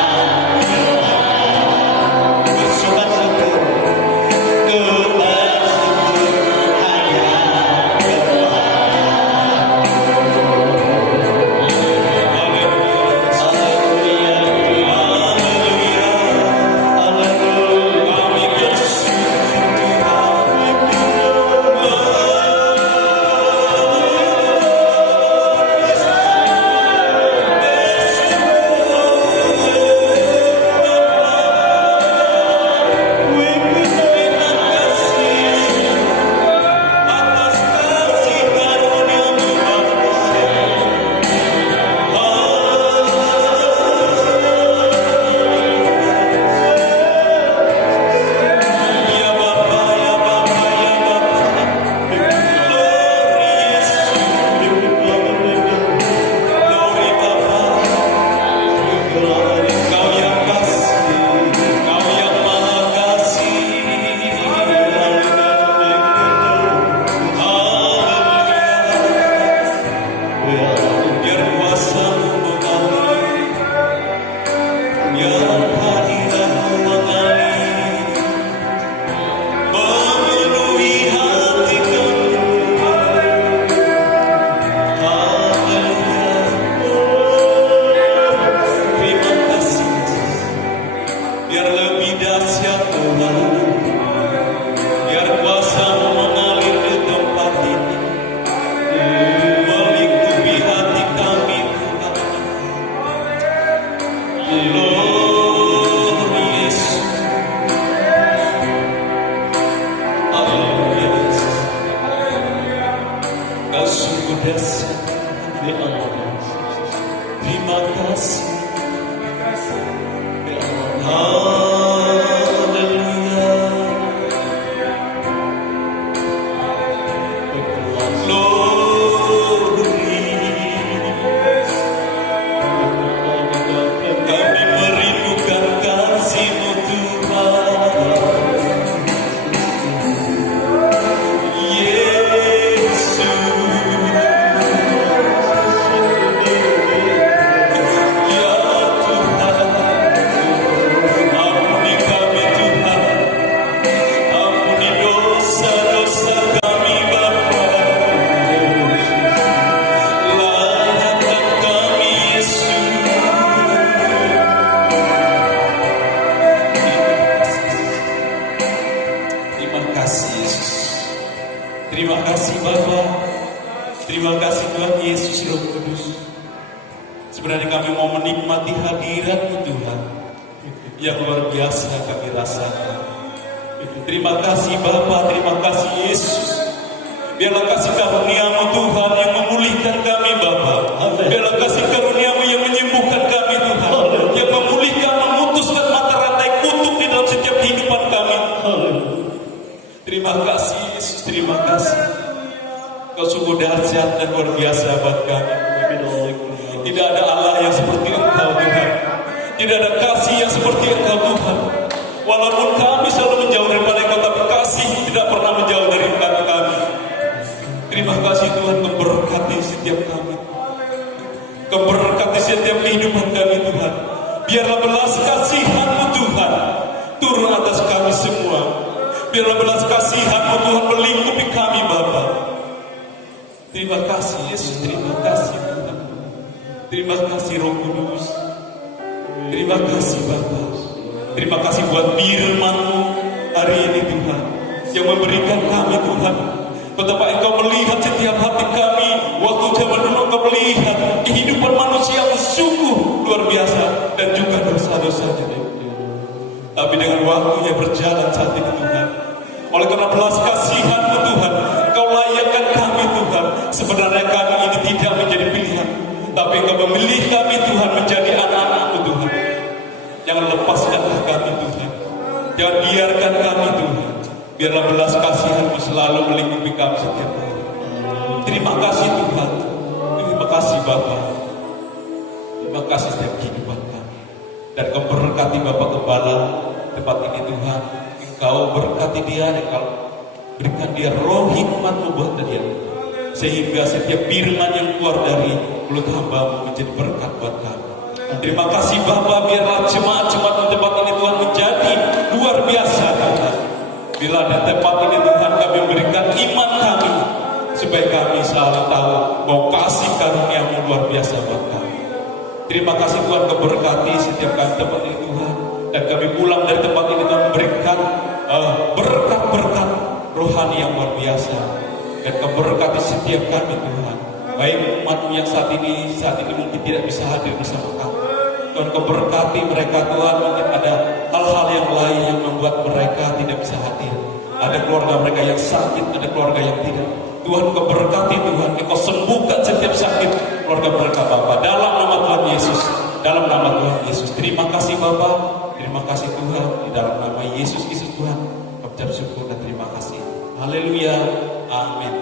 bersyukur syukur. Ku bersyukur hanya terima kasih. Haleluya. Glory. Kami merindukan kasih-Mu Tuhan. Sebenarnya kami mau menikmati hadirat-Mu Tuhan yang luar biasa kami rasakan. Terima kasih Bapa, terima kasih Yesus. Biarlah kasih karunia-Mu Tuhan yang memulihkan kami Bapa. Biarlah kasih karunia-Mu yang menyembuhkan kami Tuhan, yang memulihkan, memutuskan mata rantai kutuk di dalam setiap kehidupan kami. Terima kasih Yesus, terima kasih. Kau sungguh dahsyat dan luar biasa buat kami. Tidak ada Allah yang seperti Engkau Tuhan. Tidak ada kasih yang seperti Engkau Tuhan. Walaupun kami selalu menjauh daripada Engkau, tapi kasih tidak pernah menjauh dari kami. Terima kasih Tuhan, Kau berkati setiap kami. Kau berkati setiap kehidupan kami Tuhan. Biarlah belas kasihan-Mu Tuhan turun atas kami semua. Biarlah belas kasihan-Mu Tuhan melingkupi kami Bapa. Terima kasih Yesus, terima kasih Tuhan. Terima kasih Roh Kudus. Terima kasih Bapa. Terima kasih buat firman-Mu hari ini Tuhan, yang memberikan kami Tuhan betapa Engkau melihat setiap hati kami. Waktu zaman dulu Engkau melihat kehidupan manusia yang sungguh luar biasa dan juga dosa-dosanya. Tapi dengan waktu yang berjalan saat ini Tuhan, oleh karena belas kasihan-Mu Tuhan, Engkau layakkan kami Tuhan. Sebenarnya kami ini tidak menjadi pilihan, tapi Engkau memilih kami Tuhan menjadi anak-anak-Mu Tuhan. Jangan lepaskanlah kami Tuhan, jangan biarkan kami Tuhan. Biarlah belas kasihan-Mu selalu melingkupi kami setiap hari. Terima kasih Tuhan, terima kasih Bapa, terima kasih setiap kehidupan kami. Dan Kau berkati Bapak Gembala tempat ini Tuhan. Engkau berkati dia, Engkau berikan dia roh hikmat-Mu buat dia, sehingga setiap firman yang keluar dari mulut hamba-Mu menjadi berkat buat kami. Terima kasih Bapa, biarlah jemaat-jemaat di tempat ini Tuhan menjadi luar biasa Tuhan. Bila di tempat ini Tuhan kami memberikan iman kami, supaya kami selalu tahu bahwa kasih karunia-Mu luar biasa buat kami. Terima kasih Tuhan, Kau berkati setiap kami tempat ini Tuhan. Dan kami pulang dari tempat ini Tuhan memberikan berkat-berkat rohani yang luar biasa. Dan Kau berkati setiap kami Tuhan, baik umat-Mu yang saat ini mungkin tidak bisa hadir bersama kami. Tuhan Kau berkati mereka Tuhan, mungkin ada hal-hal yang lain yang membuat mereka tidak bisa hadir. Ada keluarga mereka yang sakit, ada keluarga yang tidak. Tuhan Kau berkati Tuhan, Kau sembuhkan setiap sakit keluarga mereka Bapa. Dalam nama Tuhan Yesus, dalam nama Tuhan Yesus. Terima kasih Bapa, terima kasih Tuhan. Di dalam nama Yesus Kristus Tuhan, kami ucap syukur dan terima kasih. Haleluya, amin.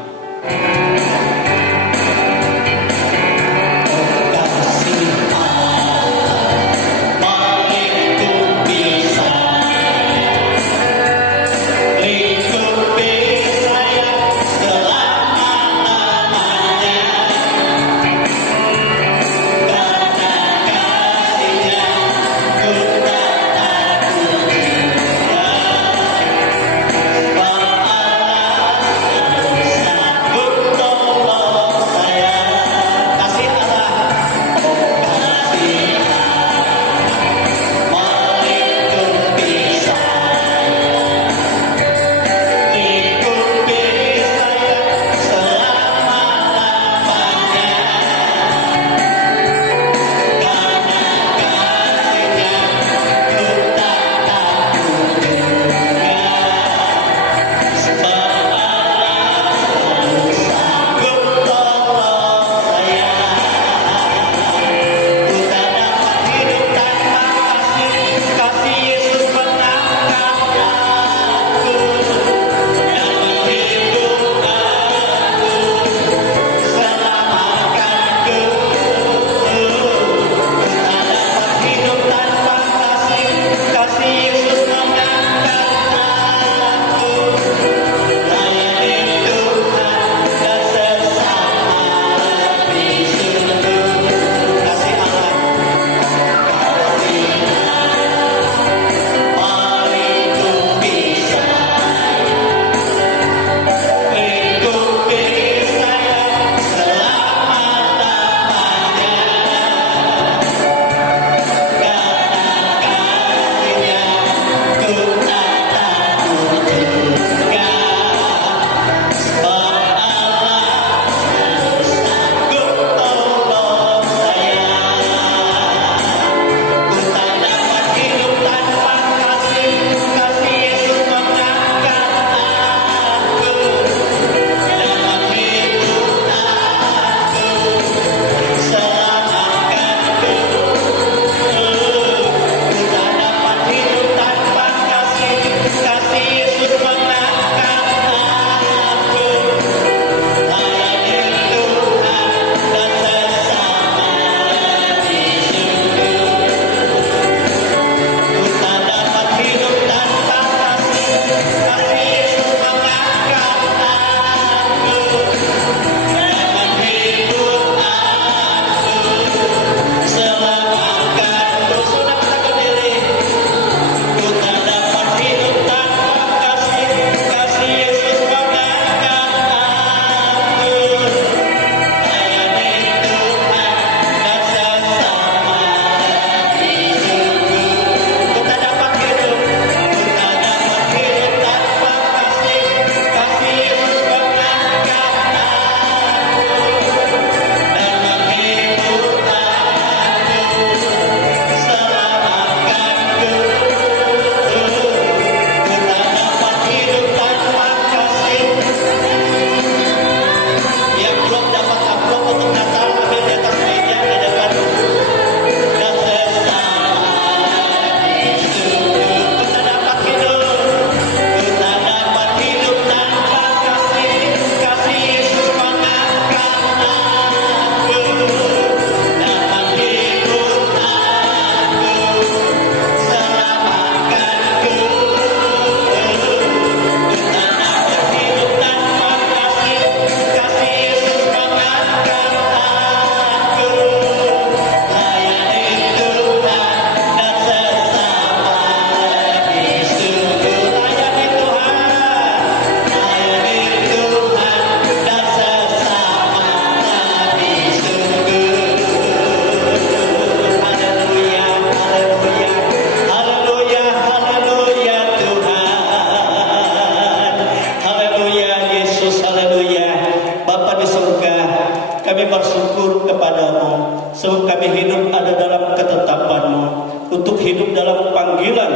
Sebab kami hidup ada dalam ketetapan-Mu, untuk hidup dalam panggilan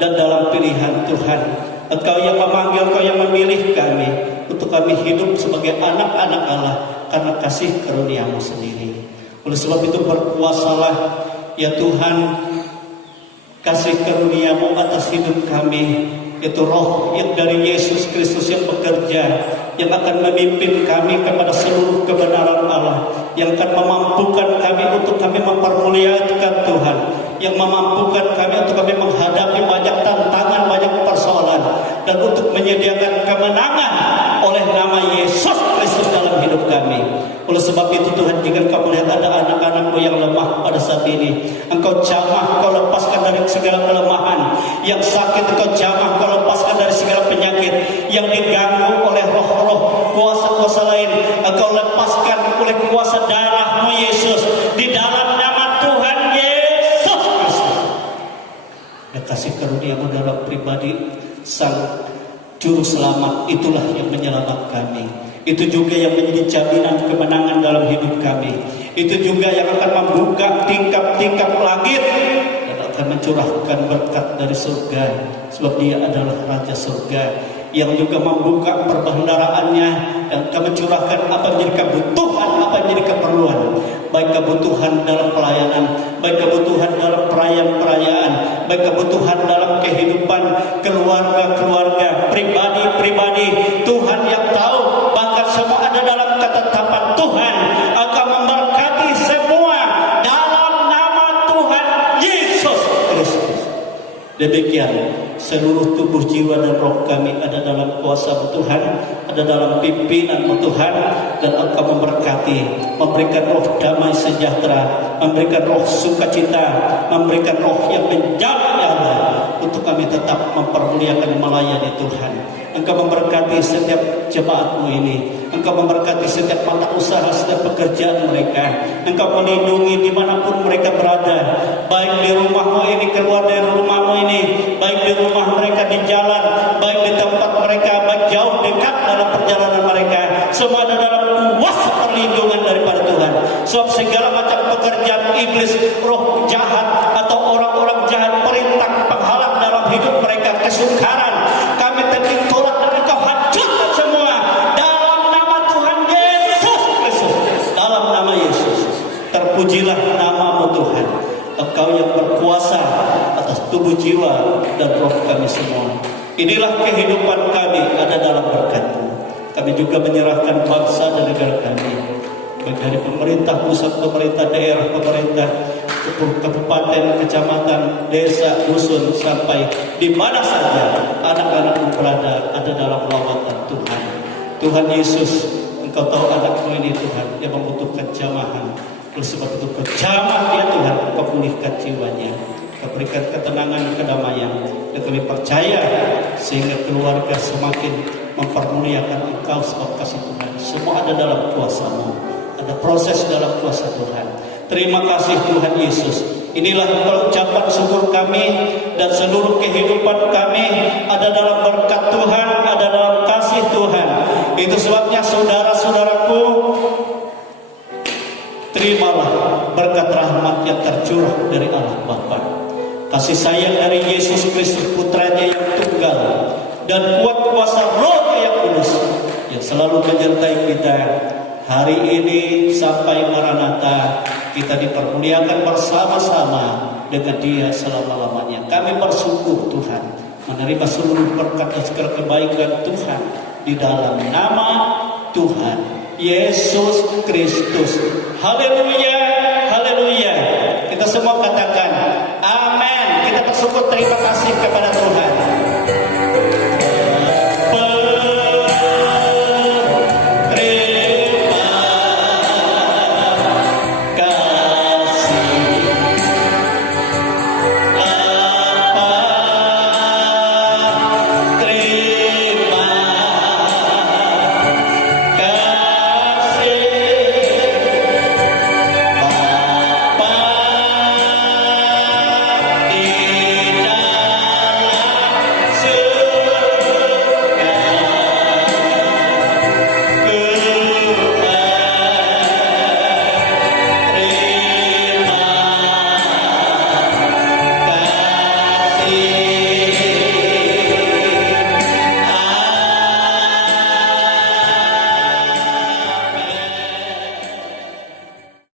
dan dalam pilihan Tuhan. Engkau yang memanggil, Engkau yang memilih kami, untuk kami hidup sebagai anak-anak Allah karena kasih karunia-Mu sendiri. Oleh sebab itu berkuasalah ya Tuhan, kasih karunia-Mu atas hidup kami, yaitu roh yang dari Yesus Kristus yang bekerja, yang akan memimpin kami kepada seluruh kebenaran Allah, yang akan memampukan kami untuk kami mempermuliakan Tuhan, yang memampukan kami untuk kami menghadapi banyak tantangan, banyak persoalan, dan untuk menyediakan kemenangan oleh nama Yesus Kristus dalam hidup kami. Oleh sebab itu Tuhan, jika Engkau melihat ada anak-anak-Mu yang lemah pada saat ini, Engkau jamah, Engkau lepaskan dari segala kelemahan. Yang sakit Engkau jamah, Engkau lepaskan dari segala penyakit. Yang diganggu oleh roh-roh, kuasa-kuasa lain, Engkau lepaskan oleh kuasa darah-Mu Yesus, di dalam nama Tuhan Yesus Kristus. Dan kasih karunia-Mu dalam pribadi Sang Juru Selamat, itulah yang menyelamatkan kami. Itu juga yang menjadi jaminan kemenangan dalam hidup kami. Itu juga yang akan membuka tingkap-tingkap langit dan akan mencurahkan berkat dari surga. Sebab Dia adalah Raja surga, yang juga membuka perbendaaraannya dan akan mencurahkan apa yang menjadi kebutuhan, apa yang menjadi keperluan, baik kebutuhan dalam pelayanan, baik kebutuhan dalam perayaan-perayaan, baik kebutuhan dalam kehidupan keluarga-keluarga, pribadi-pribadi. Tuhan yang tahu, bahkan semua ada dalam ketetapan Tuhan, akan memberkati semua dalam nama Tuhan Yesus Kristus. Demikian seluruh tubuh, jiwa dan roh kami ada dalam kuasa Tuhan, ada dalam pimpinan Tuhan, dan Engkau memberkati, memberikan roh damai sejahtera, memberikan roh sukacita, memberikan roh yang menjaga Allah, untuk kami tetap mempermuliakan dan melayani Tuhan. Engkau memberkati setiap jemaat-Mu ini, Engkau memberkati setiap mata usaha, setiap pekerjaan mereka. Engkau melindungi dimanapun mereka berada, baik di rumah-Mu ini, keluar dari rumah-Mu ini, baik di rumah mereka, di jalan, baik di tempat mereka, baik jauh dekat dalam perjalanan mereka. Semua ada dalam kuasa perlindungan daripada Tuhan. Sebab segala macam pekerjaan iblis, roh jahat atau orang-orang jahat, perintah penghalang dalam hidup mereka, kesukaran, kami tolak dan Engkau hancurkan semua dalam nama Tuhan Yesus Kristus. Dalam nama Yesus, terpujilah nama-Mu Tuhan. Engkau yang berkuasa atas tubuh, jiwa, dan roh kami semua. Inilah kehidupan kami ada dalam berkat-Mu. Kami juga menyerahkan bangsa dan negara kami, baik dari pemerintah pusat, pemerintah daerah, pemerintah kabupaten, kecamatan, desa, dusun, sampai di mana saja anak-anak-Mu berada, ada dalam lawatan Tuhan. Tuhan Yesus, Engkau tahu anak-Mu ini Tuhan, yang membutuhkan jamahan. Oleh sebab itu Kau jamah dia Tuhan, Kau pulihkan jiwanya, Kau berikan ketenangan, kedamaian, dan kami percaya sehingga keluarga semakin mempermuliakan Engkau. Sebab kasih Tuhan semua ada dalam kuasa-Mu, ada proses dalam kuasa Tuhan. Terima kasih Tuhan Yesus. Inilah ucapan syukur kami, dan seluruh kehidupan kami ada dalam berkat Tuhan, ada dalam kasih Tuhan. Itu sebabnya saudara-saudaraku, terimalah berkat rahmat yang tercurah dari Allah Bapa, kasih sayang dari Yesus Kristus Putranya yang tunggal, dan kuat kuasa Roh yang kudus yang selalu menyertai kita hari ini sampai Maranatha. Kita dipermuliakan bersama-sama dengan Dia selama-lamanya. Kami bersyukur Tuhan, menerima seluruh berkat dan segala kebaikan Tuhan di dalam nama Tuhan Yesus Kristus. Haleluya.